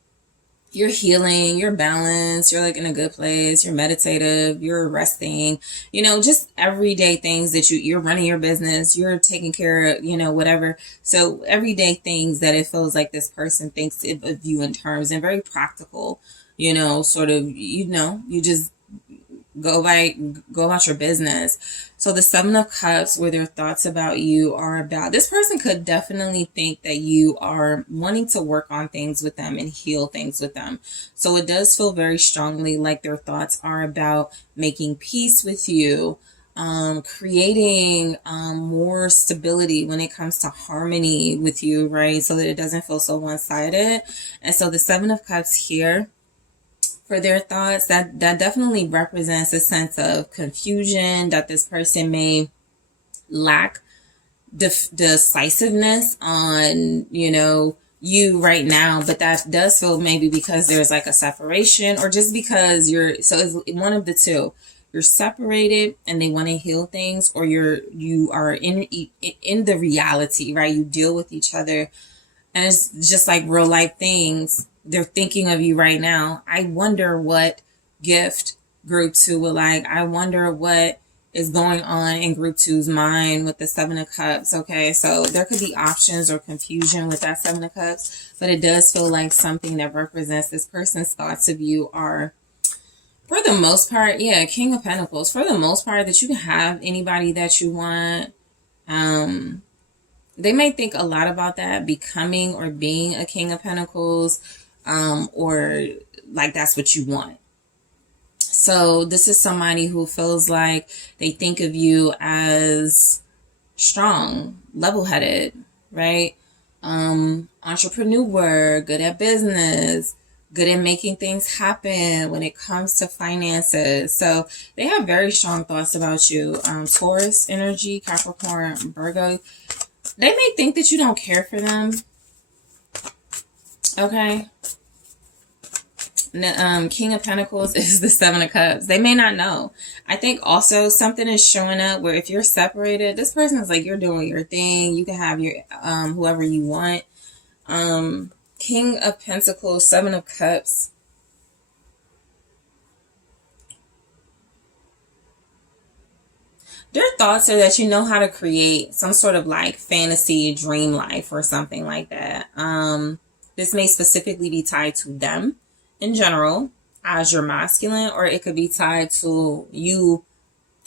you're healing, you're balanced, you're like in a good place, you're meditative, you're resting, you know, just everyday things that you're running your business, you're taking care of, you know, whatever. So everyday things that it feels like this person thinks of you in terms, and very practical, you know, sort of, you know, you just go about your business. So the Seven of Cups, where their thoughts about you are about, this person could definitely think that you are wanting to work on things with them and heal things with them. So it does feel very strongly like their thoughts are about making peace with you, creating more stability when it comes to harmony with you, right? So that it doesn't feel so one-sided. And so the Seven of Cups here, for their thoughts, that definitely represents a sense of confusion, that this person may lack decisiveness on, you know, you right now, but that does feel maybe because there's like a separation, or just because so it's one of the two. You're separated and they want to heal things, or you are in the reality, right? You deal with each other, and it's just like real life things. They're thinking of you right now. I wonder what gift group two would like. I wonder what is going on in group two's mind with the Seven of Cups. Okay, so there could be options or confusion with that Seven of Cups, but it does feel like something that represents this person's thoughts of you are, for the most part, yeah, King of Pentacles. For the most part, that you can have anybody that you want. They may think a lot about that, becoming or being a King of Pentacles, or like that's what you want. So this is somebody who feels like they think of you as strong, level-headed, right? Entrepreneur, good at business, good at making things happen when it comes to finances. So they have very strong thoughts about you. Taurus energy, Capricorn, Virgo. They may think that you don't care for them. Okay. King of Pentacles is the Seven of Cups. They may not know. I think also something is showing up where if you're separated, this person is like, you're doing your thing. You can have your whoever you want. King of Pentacles, Seven of Cups. Their thoughts are that you know how to create some sort of like fantasy dream life or something like that. This may specifically be tied to them in general as your masculine, or it could be tied to you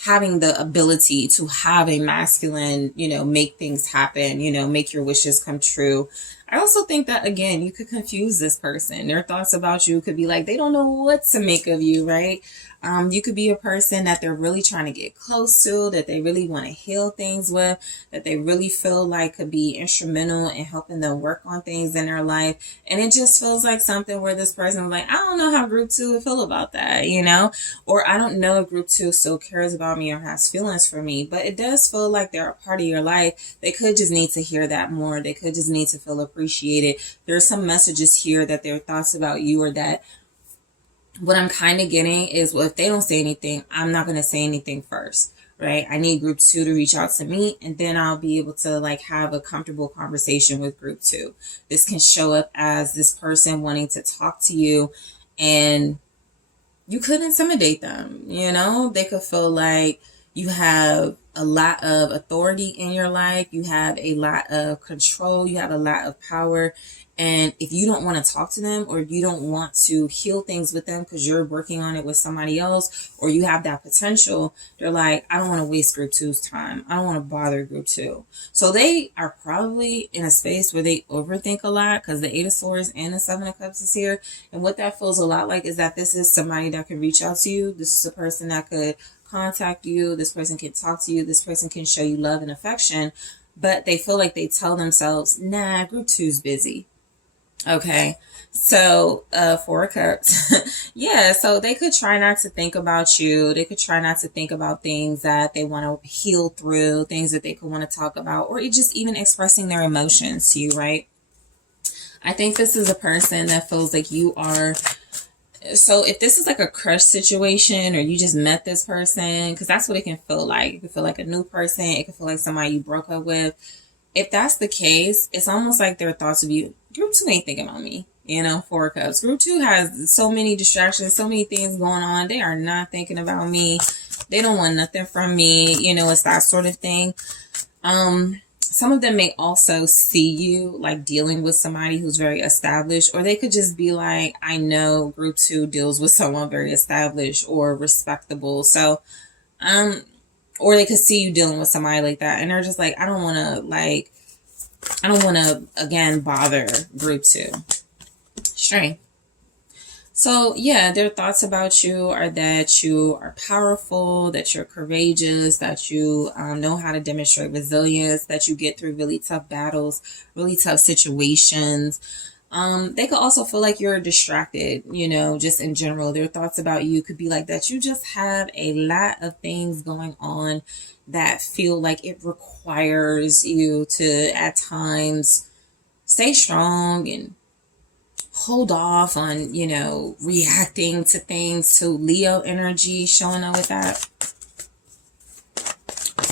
having the ability to have a masculine, you know, make things happen, you know, make your wishes come true. I also think that, again, you could confuse this person. Their thoughts about you could be like, they don't know what to make of you, right? You could be a person that they're really trying to get close to, that they really want to heal things with, that they really feel like could be instrumental in helping them work on things in their life. And it just feels like something where this person is like, I don't know how group two would feel about that, you know? Or I don't know if group two still cares about me or has feelings for me, but it does feel like they're a part of your life. They could just need to hear that more. They could just need to feel appreciated. There's some messages here that their thoughts about you, or that what I'm kind of getting is, well, if they don't say anything, I'm not going to say anything first, right? I need group two to reach out to me, and then I'll be able to like have a comfortable conversation with group two. This can show up as this person wanting to talk to you, and you could intimidate them, you know? They could feel like you have a lot of authority in your life. You have a lot of control. You have a lot of power. And if you don't want to talk to them, or you don't want to heal things with them because you're working on it with somebody else, or you have that potential, they're like, I don't want to waste group two's time. I don't want to bother group two. So they are probably in a space where they overthink a lot, because the Eight of Swords and the Seven of Cups is here. And what that feels a lot like is that this is somebody that could reach out to you. This is a person that could contact you. This person can talk to you. This person can show you love and affection. But they feel like they tell themselves, nah, group two's busy. Okay, so Four of Cups. Yeah, so they could try not to think about you. They could try not to think about things that they want to heal through, things that they could want to talk about, or just even expressing their emotions to you, right? I think this is a person that feels like you are So if this is like a crush situation, or you just met this person, because that's what it can feel like. It can feel like a new person. It can feel like somebody you broke up with. If that's the case, it's almost like their thoughts of you. Group 2 ain't thinking about me. Four of Cups. Group 2 has so many distractions, so many things going on. They are not thinking about me. They don't want nothing from me. It's that sort of thing. Some of them may also see you like dealing with somebody who's very established, or they could just be like, I know Group 2 deals with someone very established or respectable. So, or they could see you dealing with somebody like that, and they're just like, I don't want to, again, bother Group 2. Strength. So yeah, their thoughts about you are that you are powerful, that you're courageous, that you know how to demonstrate resilience, that you get through really tough battles, really tough situations. They could also feel like you're distracted, just in general. Their thoughts about you could be like that you just have a lot of things going on that feel like it requires you to, at times, stay strong and hold off on, reacting to things. To Leo energy showing up with that.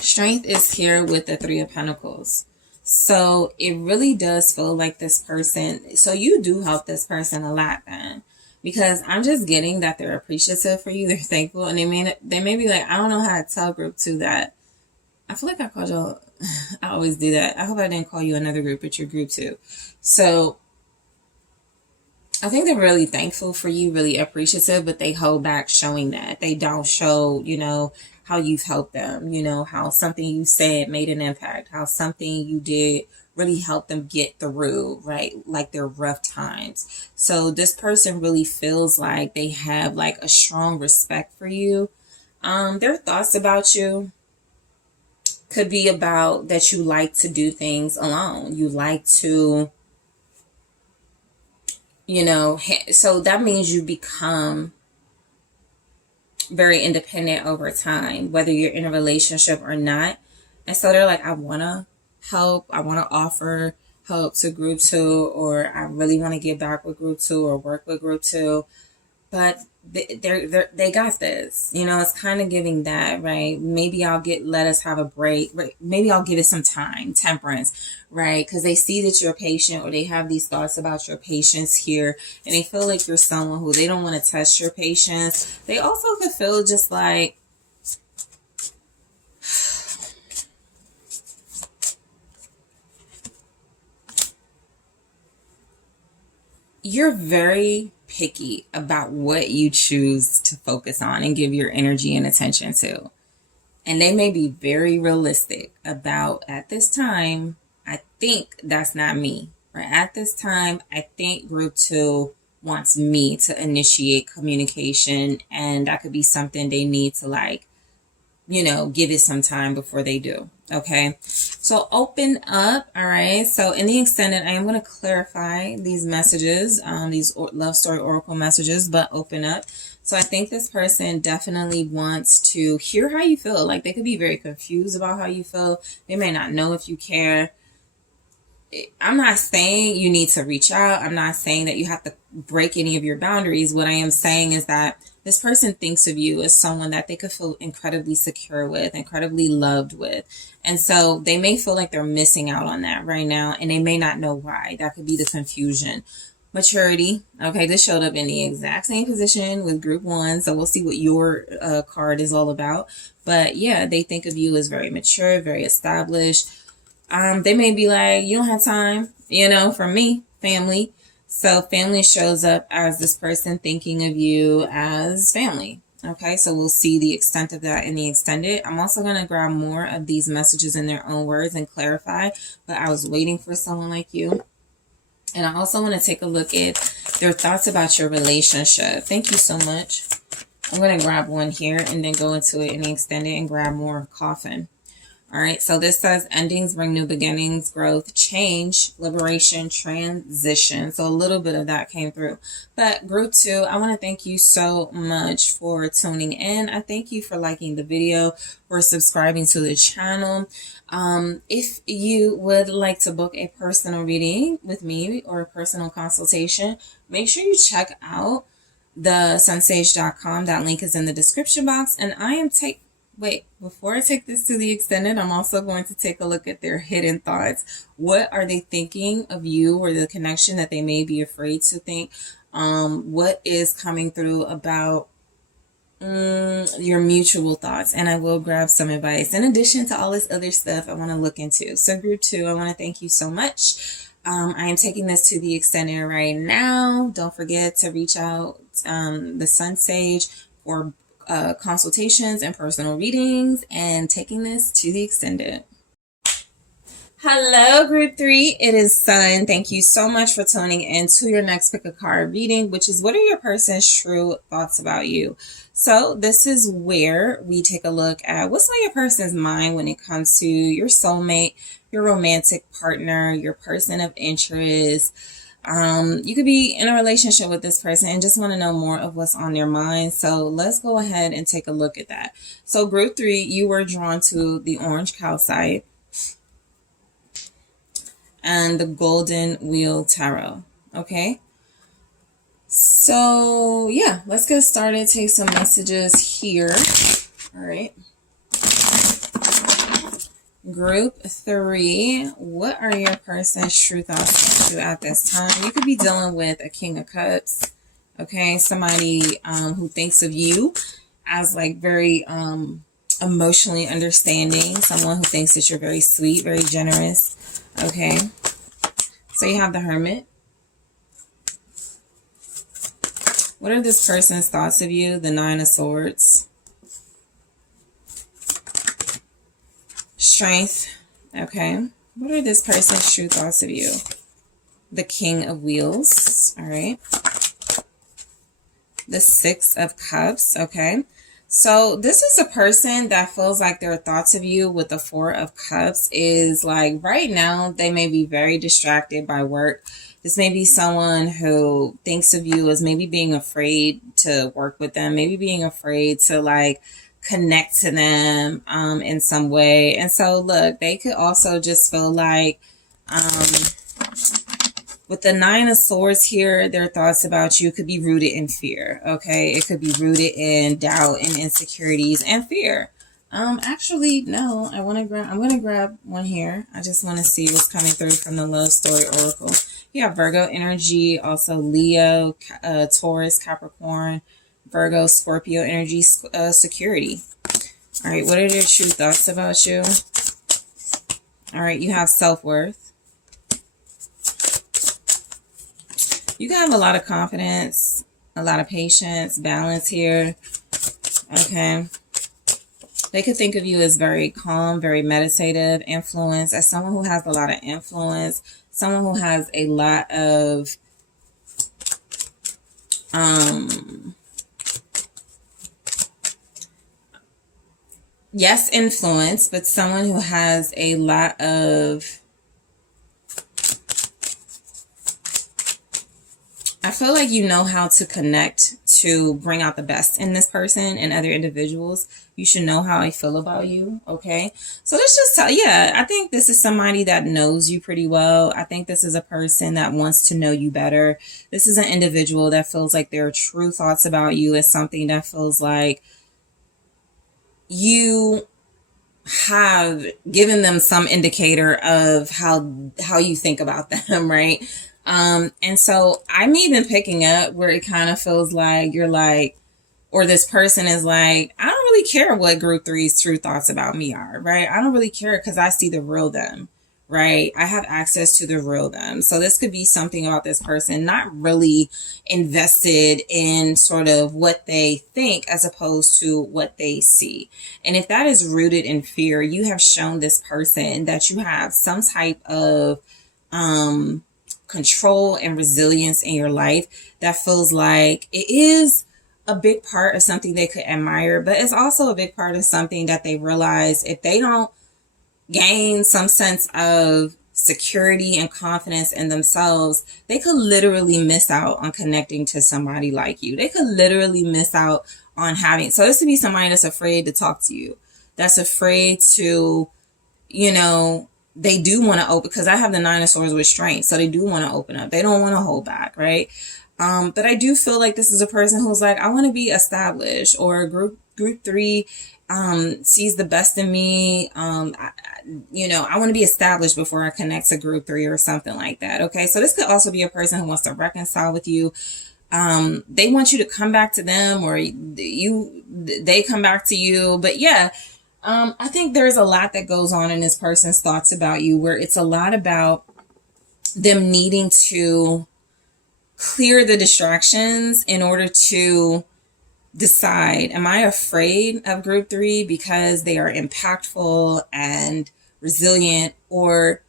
Strength is here with the Three of Pentacles. So it really does feel like this person, so you do help this person a lot then, because I'm just getting that they're appreciative for you, they're thankful, and they may be like, I don't know how to tell Group 2 that. I feel like I called y'all, I always do that. I hope I didn't call you another group, but you're Group 2. So I think they're really thankful for you, really appreciative, but they hold back showing that. They don't show, how you've helped them, how something you said made an impact, how something you did really helped them get through, right? Like their rough times. So this person really feels like they have like a strong respect for you. Their thoughts about you could be about that you like to do things alone. You like to, so that means you become very independent over time, whether you're in a relationship or not. And so they're like, I want to help. I want to offer help to Group 2, or I really want to get back with Group 2 or work with Group 2. But they got this, it's kind of giving that, right? Maybe let us have a break. Right? Maybe I'll give it some time, temperance, right? Because they see that you're patient, or they have these thoughts about your patience here, and they feel like you're someone who they don't want to test your patience. They also could feel just like, you're very picky about what you choose to focus on and give your energy and attention to. And they may be very realistic about, at this time, I think that's not me. Or at this time, I think Group 2 wants me to initiate communication, and that could be something they need to give it some time before they do. Okay. So open up. All right. So in the extended, I am going to clarify these messages, these love story oracle messages, but open up. So I think this person definitely wants to hear how you feel. Like, they could be very confused about how you feel. They may not know if you care. I'm not saying you need to reach out. I'm not saying that you have to break any of your boundaries. What I am saying is that this person thinks of you as someone that they could feel incredibly secure with, incredibly loved with. And so they may feel like they're missing out on that right now, and they may not know why. That could be the confusion. Maturity. Okay, this showed up in the exact same position with Group 1. So we'll see what your card is all about. But yeah, they think of you as very mature, very established. They may be like, you don't have time, for me, family. So family shows up as this person thinking of you as family. Okay, so we'll see the extent of that in the extended. I'm also going to grab more of these messages in their own words and clarify, but I was waiting for someone like you. And I also want to take a look at their thoughts about your relationship. Thank you so much. I'm going to grab one here and then go into it in the extended and grab more coffin. All right, so this says endings bring new beginnings, growth, change, liberation, transition. So a little bit of that came through. But Group 2, I want to thank you so much for tuning in. I thank you for liking the video, for subscribing to the channel. If you would like to book a personal reading with me or a personal consultation, make sure you check out TheSunSage.com. That link is in the description box. And I am before I take this to the extended, I'm also going to take a look at their hidden thoughts. What are they thinking of you, or the connection that they may be afraid to think? What is coming through about your mutual thoughts? And I will grab some advice in addition to all this other stuff I want to look into. So group 2, I want to thank you so much. I am taking this to the extended right now. Don't forget to reach out the SunSage for consultations and personal readings, and taking this to the extended. Hello, group 3. It is Sun. Thank you so much for tuning in to your next pick a card reading, which is what are your person's true thoughts about you. So this is where we take a look at what's on your person's mind when it comes to your soulmate, your romantic partner, your person of interest. You could be in a relationship with this person and just want to know more of what's on their mind. So let's go ahead and take a look at that. So group 3, you were drawn to the orange calcite and the golden wheel tarot. Okay. So yeah, let's get started. Take some messages here. All right. Group 3, what are your person's true thoughts about you at this time? You could be dealing with a King of Cups. Okay, somebody who thinks of you as like very emotionally understanding. Someone who thinks that you're very sweet, very generous. Okay, so you have the Hermit. What are this person's thoughts of you? The Nine of Swords. Strength. Okay. What are this person's true thoughts of you? The King of Wheels. All right. The Six of Cups. Okay. So this is a person that feels like their thoughts of you with the Four of Cups is like right now they may be very distracted by work. This may be someone who thinks of you as maybe being afraid to work with them, maybe being afraid to like connect to them in some way. And so look, they could also just feel like with the Nine of Swords here, their thoughts about you could be rooted in fear. Okay, it could be rooted in doubt and insecurities and fear. Actually, no, I'm gonna grab one here. I just want to see what's coming through from the Love Story Oracle. You have Virgo energy, also Leo, Taurus, Capricorn, Virgo, Scorpio energy, security. All right, what are their true thoughts about you? All right, you have self-worth. You can have a lot of confidence, a lot of patience, balance here. Okay. They could think of you as very calm, very meditative, influence, as someone who has a lot of influence, someone who has a lot of yes, influence, but someone who has a lot of, I feel like you know how to connect to bring out the best in this person and other individuals. You should know how I feel about you, okay? So let's just tell, yeah, I think this is somebody that knows you pretty well. I think this is a person that wants to know you better. This is an individual that feels like their true thoughts about you is something that feels like you have given them some indicator of how you think about them, right? And so I'm even picking up where it kind of feels like you're like, or this person is like, I don't really care what group 3's true thoughts about me are, right? I don't really care because I see the real them, right? I have access to the real them. So this could be something about this person not really invested in sort of what they think as opposed to what they see. And if that is rooted in fear, you have shown this person that you have some type of control and resilience in your life that feels like it is a big part of something they could admire, but it's also a big part of something that they realize if they don't gain some sense of security and confidence in themselves, they could literally miss out on connecting to somebody like you. They could literally miss out on having, so this would be somebody that's afraid to talk to you, that's afraid to, you know, they do want to open, because I have the Nine of Swords with strength, so they do want to open up. They don't want to hold back, right? But I do feel like this is a person who's like, I want to be established, or group three sees the best in me. I want to be established before I connect to group three or something like that. Okay. So this could also be a person who wants to reconcile with you. They want you to come back to them, or they come back to you. But yeah, I think there's a lot that goes on in this person's thoughts about you, where it's a lot about them needing to clear the distractions in order to decide, am I afraid of group three because they are impactful and resilient, or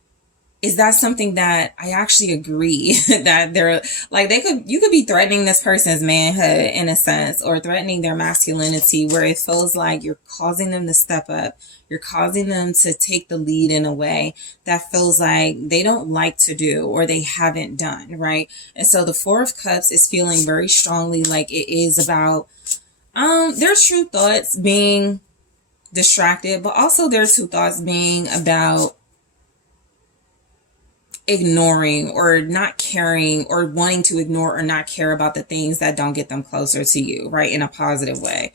is that something that I actually agree that they're like, you could be threatening this person's manhood in a sense, or threatening their masculinity, where it feels like you're causing them to step up. You're causing them to take the lead in a way that feels like they don't like to do, or they haven't done, right? And so the Four of Cups is feeling very strongly like it is about their true thoughts being distracted, but also their true thoughts being about ignoring or not caring, or wanting to ignore or not care about the things that don't get them closer to you, right? In a positive way.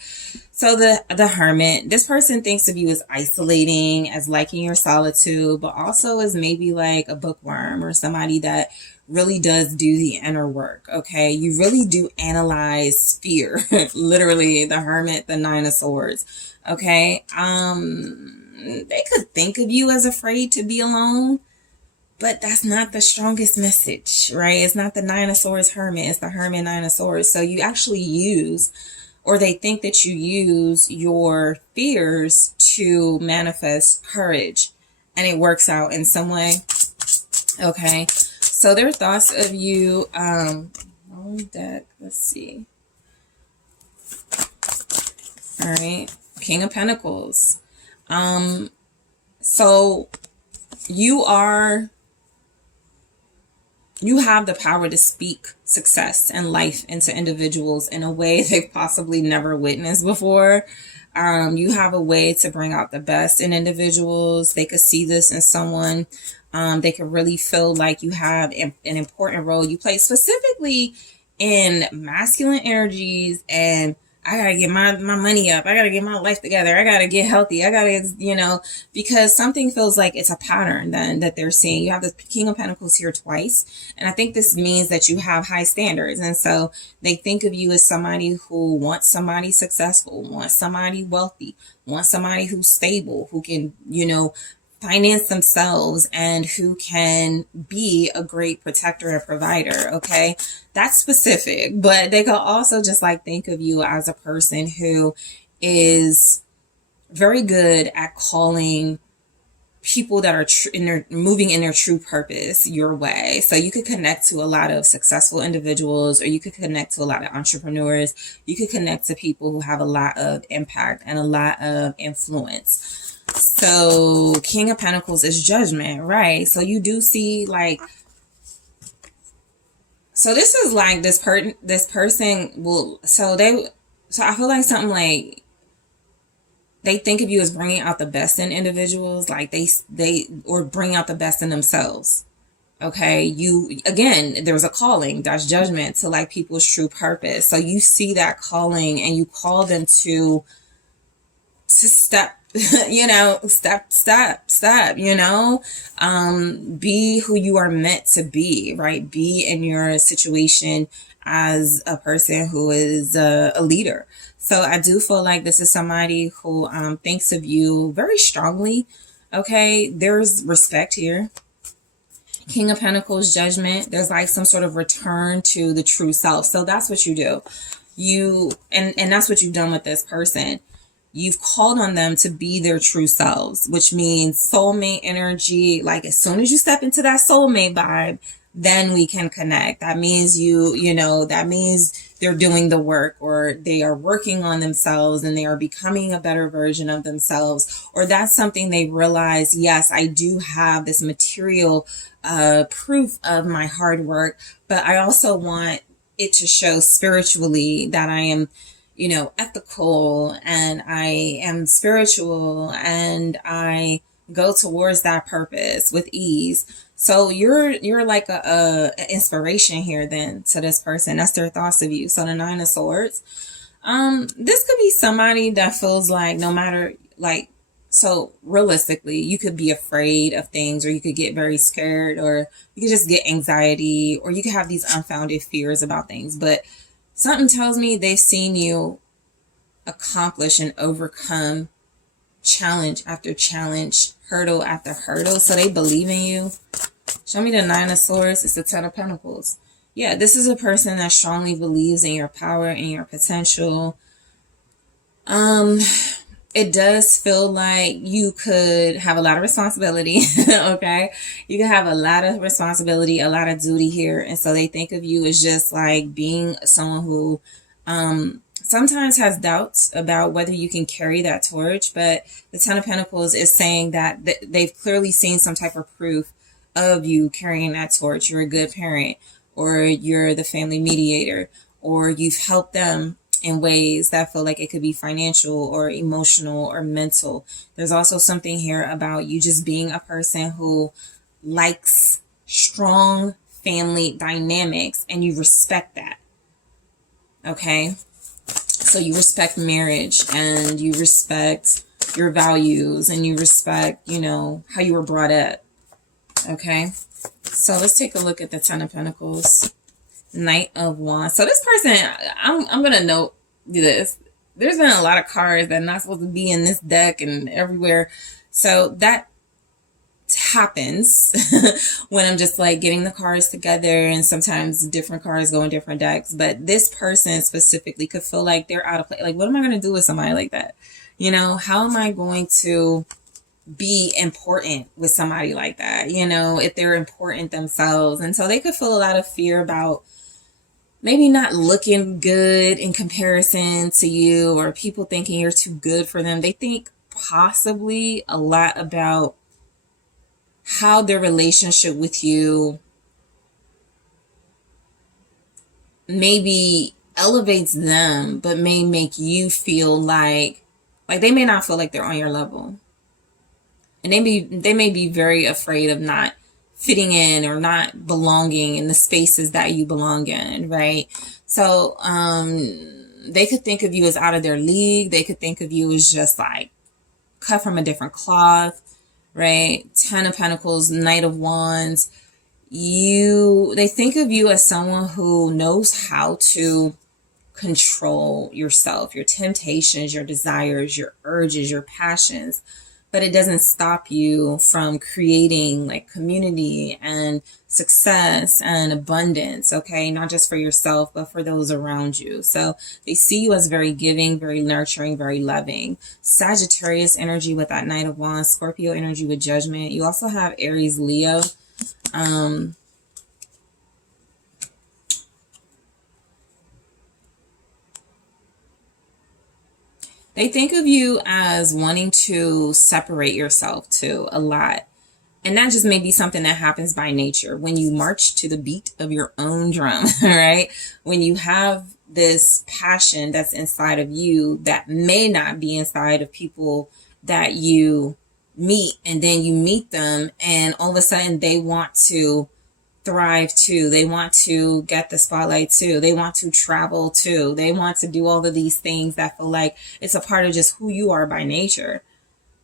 So the Hermit, this person thinks of you as isolating, as liking your solitude, but also as maybe like a bookworm, or somebody that really does do the inner work. Okay. You really do analyze fear. Literally, the Hermit, the Nine of Swords. Okay. They could think of you as afraid to be alone, but that's not the strongest message, right? It's not the Nine of Swords Hermit. It's the Hermit, Nine of Swords. So you actually use, or they think that you use your fears to manifest courage, and it works out in some way. Okay. So their thoughts of you, on deck, let's see. All right. King of Pentacles. So you have the power to speak success and life into individuals in a way they've possibly never witnessed before. You have a way to bring out the best in individuals. They could see this in someone. They could really feel like you have an important role you play, specifically in masculine energies, and I gotta get my money up. I gotta get my life together. I gotta get healthy. I gotta, because something feels like it's a pattern then that they're seeing. You have the King of Pentacles here twice. And I think this means that you have high standards. And so they think of you as somebody who wants somebody successful, wants somebody wealthy, wants somebody who's stable, who can, finance themselves, and who can be a great protector and provider. Okay. That's specific, but they could also just like think of you as a person who is very good at calling people that are moving in their true purpose your way. So you could connect to a lot of successful individuals, or you could connect to a lot of entrepreneurs. You could connect to people who have a lot of impact and a lot of influence. So King of Pentacles is Judgment, right? So you do see like, so this is like this person will, so I feel like something like they think of you as bringing out the best in individuals, like they or bring out the best in themselves. Okay. Again, there's a calling, that's Judgment, to like people's true purpose. So you see that calling, and you call them to step, step, be who you are meant to be, right? Be in your situation as a person who is a leader. So I do feel like this is somebody who thinks of you very strongly. Okay. There's respect here. King of Pentacles, Judgment. There's like some sort of return to the true self. So that's what you do. And that's what you've done with this person. You've called on them to be their true selves, which means soulmate energy. Like as soon as you step into that soulmate vibe, then we can connect. That means that means they're doing the work, or they are working on themselves and they are becoming a better version of themselves. Or that's something they realize, yes, I do have this material proof of my hard work, but I also want it to show spiritually that I am ethical, and I am spiritual, and I go towards that purpose with ease. So you're like a inspiration here then to this person. That's their thoughts of you. So the Nine of Swords. This could be somebody that feels like no matter like, so realistically, you could be afraid of things, or you could get very scared, or you could just get anxiety, or you could have these unfounded fears about things. But something tells me they've seen you accomplish and overcome challenge after challenge, hurdle after hurdle. So they believe in you. Show me the Nine of Swords. It's the Ten of Pentacles. Yeah, this is a person that strongly believes in your power and your potential. It does feel like you could have a lot of responsibility, okay? You could have a lot of responsibility, a lot of duty here. And so they think of you as just like being someone who sometimes has doubts about whether you can carry that torch. But the Ten of Pentacles is saying that they've clearly seen some type of proof of you carrying that torch. You're a good parent, or you're the family mediator, or you've helped them in ways that feel like it could be financial or emotional or mental. There's also something here about you just being a person who likes strong family dynamics, and you respect that. Okay? So you respect marriage, and you respect your values, and you respect, you know, how you were brought up. Okay? So let's take a look at the Ten of Pentacles. Knight of Wands. So this person, I'm going to note this. There's been a lot of cards that are not supposed to be in this deck and everywhere. So that happens when I'm just like getting the cards together, and sometimes different cards go in different decks. But this person specifically could feel like they're out of place. Like, what am I going to do with somebody like that? You know, how am I going to be important with somebody like that? You know, if they're important themselves. And so they could feel a lot of fear about maybe not looking good in comparison to you, or people thinking you're too good for them. They think possibly a lot about how their relationship with you maybe elevates them, but may make you feel like they may not feel like they're on your level. And they may be very afraid of not fitting in or not belonging in the spaces that you belong in, right? So they could think of you as out of their league. They could think of you as just like cut from a different cloth, right? Ten of Pentacles, Knight of Wands. They think of you as someone who knows how to control yourself, your temptations, your desires, your urges, your passions. But it doesn't stop you from creating like community and success and abundance, okay? Not just for yourself, but for those around you. So they see you as very giving, very nurturing, very loving. Sagittarius energy with that Knight of Wands, Scorpio energy with Judgment. You also have Aries, Leo. They think of you as wanting to separate yourself too a lot. And that just may be something that happens by nature when you march to the beat of your own drum, right? When you have this passion that's inside of you that may not be inside of people that you meet, and then you meet them and all of a sudden they want to thrive too. They want to get the spotlight too. They want to travel too. They want to do all of these things that feel like it's a part of just who you are by nature.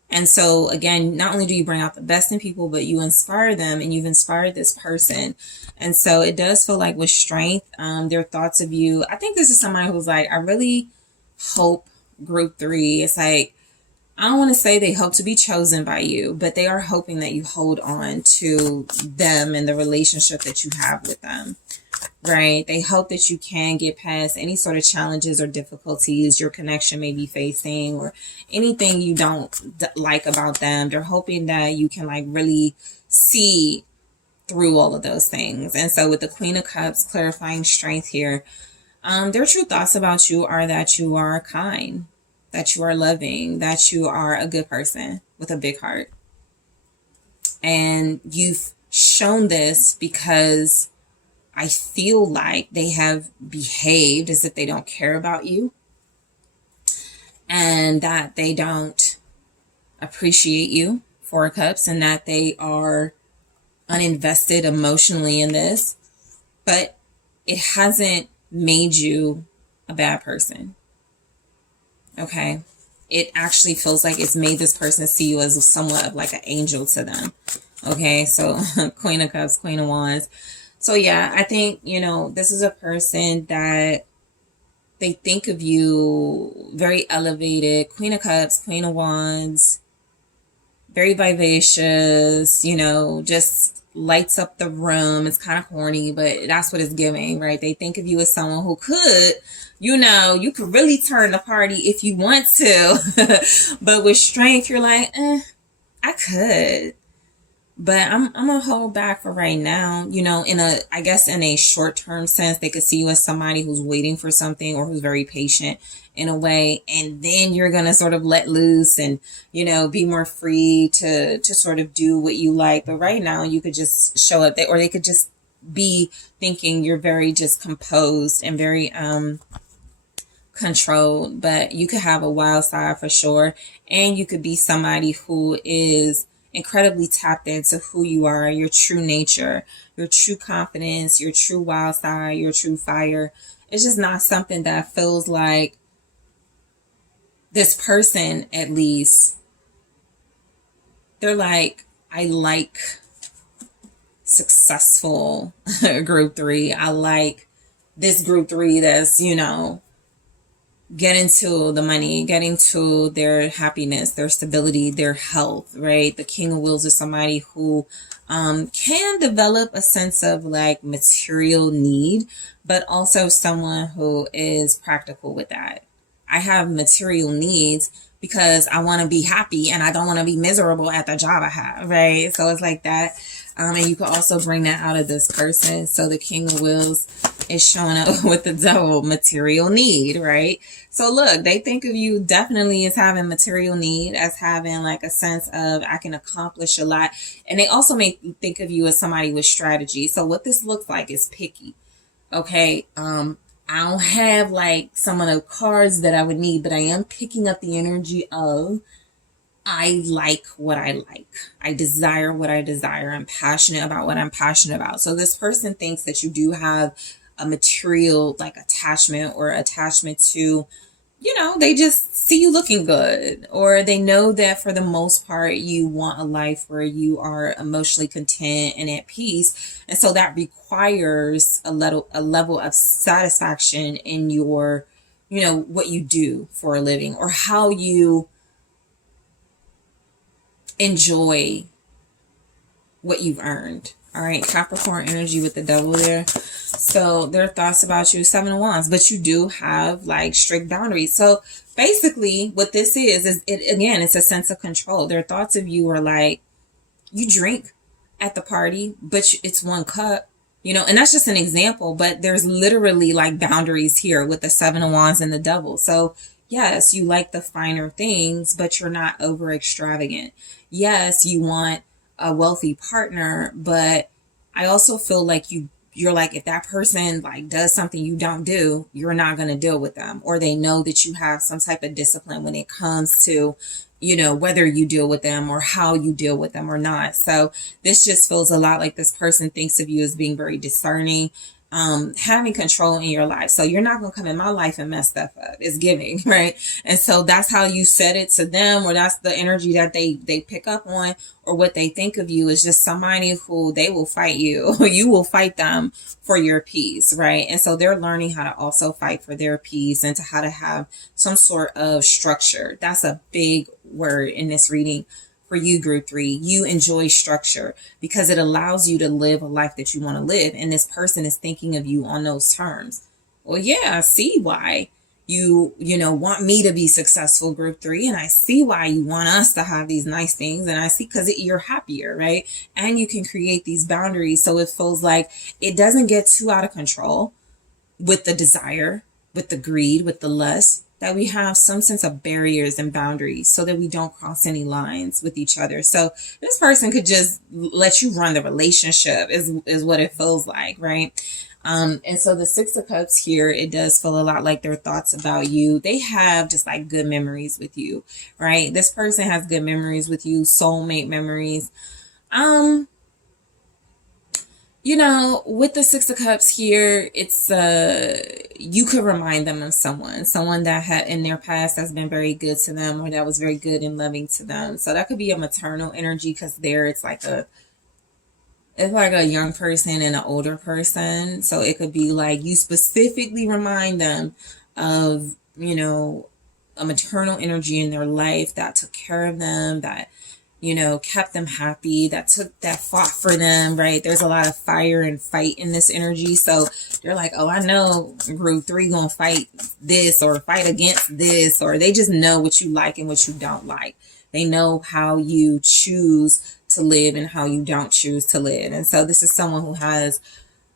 And so again, not only do you bring out the best in people, but you inspire them, and you've inspired this person. And so it does feel like with strength, their thoughts of you. I think this is somebody who's like, I really hope group 3. It's like, I don't want to say they hope to be chosen by you, but they are hoping that you hold on to them and the relationship that you have with them, right? They hope that you can get past any sort of challenges or difficulties your connection may be facing, or anything you don't like about them. They're hoping that you can like really see through all of those things. And so with the Queen of Cups, clarifying strength here, their true thoughts about you are that you are kind, that you are loving, that you are a good person with a big heart. And you've shown this because I feel like they have behaved as if they don't care about you, and that they don't appreciate you, 4 of Cups, and that they are uninvested emotionally in this, but it hasn't made you a bad person. Okay. It actually feels like it's made this person see you as somewhat of like an angel to them. Okay. So Queen of Cups, Queen of Wands. So yeah, I think, this is a person that they think of you very elevated. Queen of Cups, Queen of Wands, very vivacious, just lights up the room. It's kind of horny, but that's what it's giving, right? They think of you as someone who could, you could really turn the party if you want to. But with strength, you're like, I could. But I'm gonna hold back for right now. I guess in a short term sense, they could see you as somebody who's waiting for something or who's very patient in a way, and then you're gonna sort of let loose and be more free to sort of do what you like. But right now, you could just show up there, or they could just be thinking you're very just composed and very controlled. But you could have a wild side for sure, and you could be somebody who is incredibly tapped into who you are, your true nature, your true confidence, your true wild side, your true fire. It's just not something that feels like this person, at least, they're like, I like successful group 3. I like this group 3 that's, getting to the money, getting to their happiness, their stability, their health, right? The King of Wheels is somebody who can develop a sense of like material need, but also someone who is practical with that. I have material needs because I want to be happy and I don't want to be miserable at the job I have, right? So it's like that. And you can also bring that out of this person. So the King of Wheels is showing up with the Devil, material need, right? So look, they think of you definitely as having material need, as having like a sense of I can accomplish a lot. And they also may think of you as somebody with strategy. So what this looks like is picky. Okay. I don't have like some of the cards that I would need, but I am picking up the energy of I like what I like. I desire what I desire. I'm passionate about what I'm passionate about. So this person thinks that you do have a material like attachment or attachment to, they just see you looking good, or they know that for the most part you want a life where you are emotionally content and at peace. And so that requires a level of satisfaction in your, what you do for a living or how you enjoy what you've earned. All right, Capricorn energy with the Devil there. So their thoughts about you, 7 of Wands, but you do have like strict boundaries. So basically what this is it again, it's a sense of control. Their thoughts of you are like, you drink at the party, but it's 1 cup, and that's just an example, but there's literally like boundaries here with the 7 of Wands and the Devil. So yes, you like the finer things, but you're not over extravagant. Yes, you want a wealthy partner, but I also feel like you're like, if that person like does something you don't do, you're not going to deal with them, or they know that you have some type of discipline when it comes to, whether you deal with them or how you deal with them or not. So this just feels a lot like this person thinks of you as being very discerning, having control in your life. So you're not going to come in my life and mess stuff up. It's giving, right? And so that's how you set it to them, or that's the energy that they pick up on, or what they think of you is just somebody who they will fight you. You will fight them for your peace, right? And so they're learning how to also fight for their peace and to how to have some sort of structure. That's a big word in this reading. For you, group 3, you enjoy structure because it allows you to live a life that you want to live. And this person is thinking of you on those terms. Well, yeah, I see why you want me to be successful, group 3. And I see why you want us to have these nice things. And I see because you're happier, right? And you can create these boundaries. So it feels like it doesn't get too out of control with the desire, with the greed, with the lust, that we have some sense of barriers and boundaries so that we don't cross any lines with each other. So this person could just let you run the relationship is what it feels like, right? And so the 6 of Cups here, it does feel a lot like their thoughts about you. They have just like good memories with you, right? This person has good memories with you, soulmate memories. You know, with the Six of Cups here, it's you could remind them of someone that had in their past has been very good to them, or that was very good and loving to them. So that could be a maternal energy, because there it's like a young person and an older person. So it could be like you specifically remind them of, you know, a maternal energy in their life that took care of them, that, you know, kept them happy, that fought for them, right? There's a lot of fire and fight in this energy. So they're like, oh, I know group 3 gonna fight this or fight against this, or they just know what you like and what you don't like. They know how you choose to live and how you don't choose to live. And so this is someone who has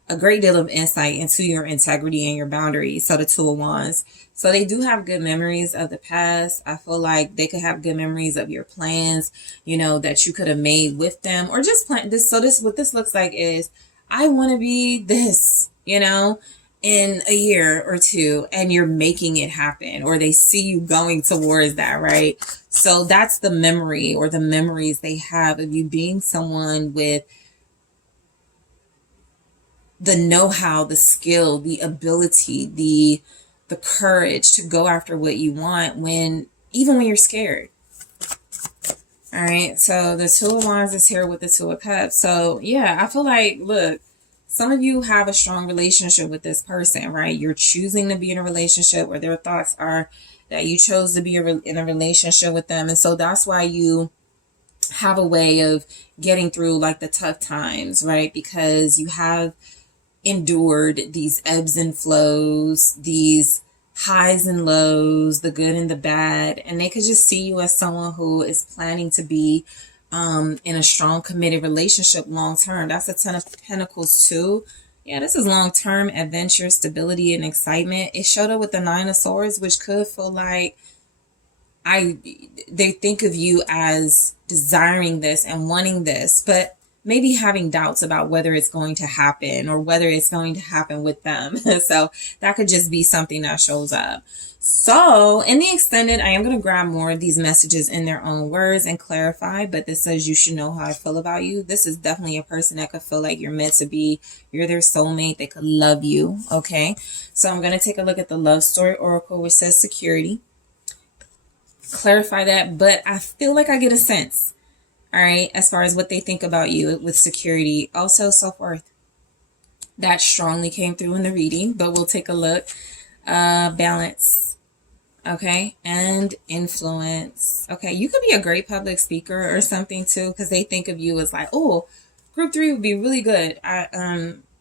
a great deal of insight into your integrity and your boundaries. So the Two of Wands. So they do have good memories of the past. I feel like they could have good memories of your plans, you know, that you could have made with them, or just plan this. So this, what this looks like is, I want to be this, you know, in a year or two, and you're making it happen, or they see you going towards that, right? So that's the memory, or the memories they have of you being someone with the know-how, the skill, the ability, the courage to go after what you want, even when you're scared. All right. So the Two of Wands is here with the Two of Cups. So yeah, I feel like, look, some of you have a strong relationship with this person, right? You're choosing to be in a relationship, or their thoughts are that you chose to be in a relationship with them. And so that's why you have a way of getting through like the tough times, right? Because you have endured these ebbs and flows, these highs and lows, the good and the bad, and they could just see you as someone who is planning to be in a strong, committed relationship long term. That's a Ten of Pentacles too. Yeah, this is long term adventure, stability, and excitement. It showed up with the Nine of Swords, which could feel like they think of you as desiring this and wanting this, but maybe having doubts about whether it's going to happen, or whether it's going to happen with them. So that could just be something that shows up. So in the extended, I am going to grab more of these messages in their own words and clarify, but this says you should know how I feel about you. This is definitely a person that could feel like you're meant to be. You're their soulmate. They could love you. Okay. So I'm going to take a look at the love story oracle, which says security. Clarify that, but I feel like I get a sense, all right, as far as what they think about you with security. Also self-worth, that strongly came through in the reading, but we'll take a look. Balance, okay, and influence. Okay, you could be a great public speaker or something too, because they think of you as like, oh, group 3 would be really good at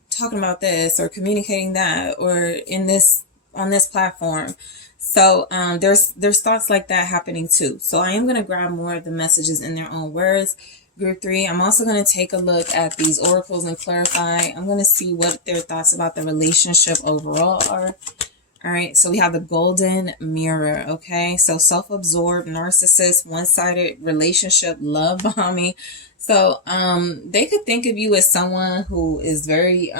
talking about this or communicating that, or in this, on this platform. So there's thoughts like that happening too. So I am going to grab more of the messages in their own words. Group 3, I'm also going to take a look at these oracles and clarify. I'm going to see what their thoughts about the relationship overall are. All right, so we have the golden mirror, okay? So self-absorbed, narcissist, one-sided relationship, love bombing. So they could think of you as someone who is very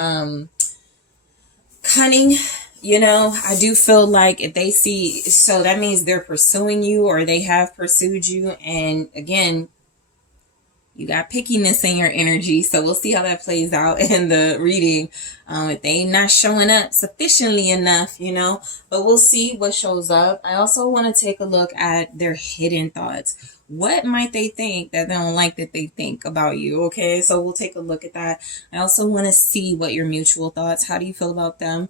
cunning. You know, I do feel like if they see, so that means they're pursuing you, or they have pursued you. And again, you got pickiness in your energy. So we'll see how that plays out in the reading. If they not showing up sufficiently enough, you know, but we'll see what shows up. I also want to take a look at their hidden thoughts. What might they think that they don't like that they think about you? Okay, so we'll take a look at that. I also want to see what your mutual thoughts, how do you feel about them?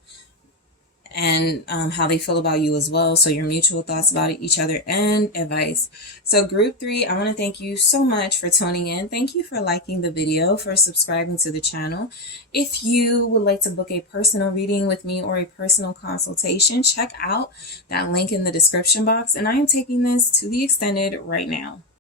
And how they feel about you as well. So your mutual thoughts about each other and advice. So group 3, I want to thank you so much for tuning in. Thank you for liking the video, for subscribing to the channel. If you would like to book a personal reading with me or a personal consultation, check out that link in the description box. And I am taking this to the extended right now.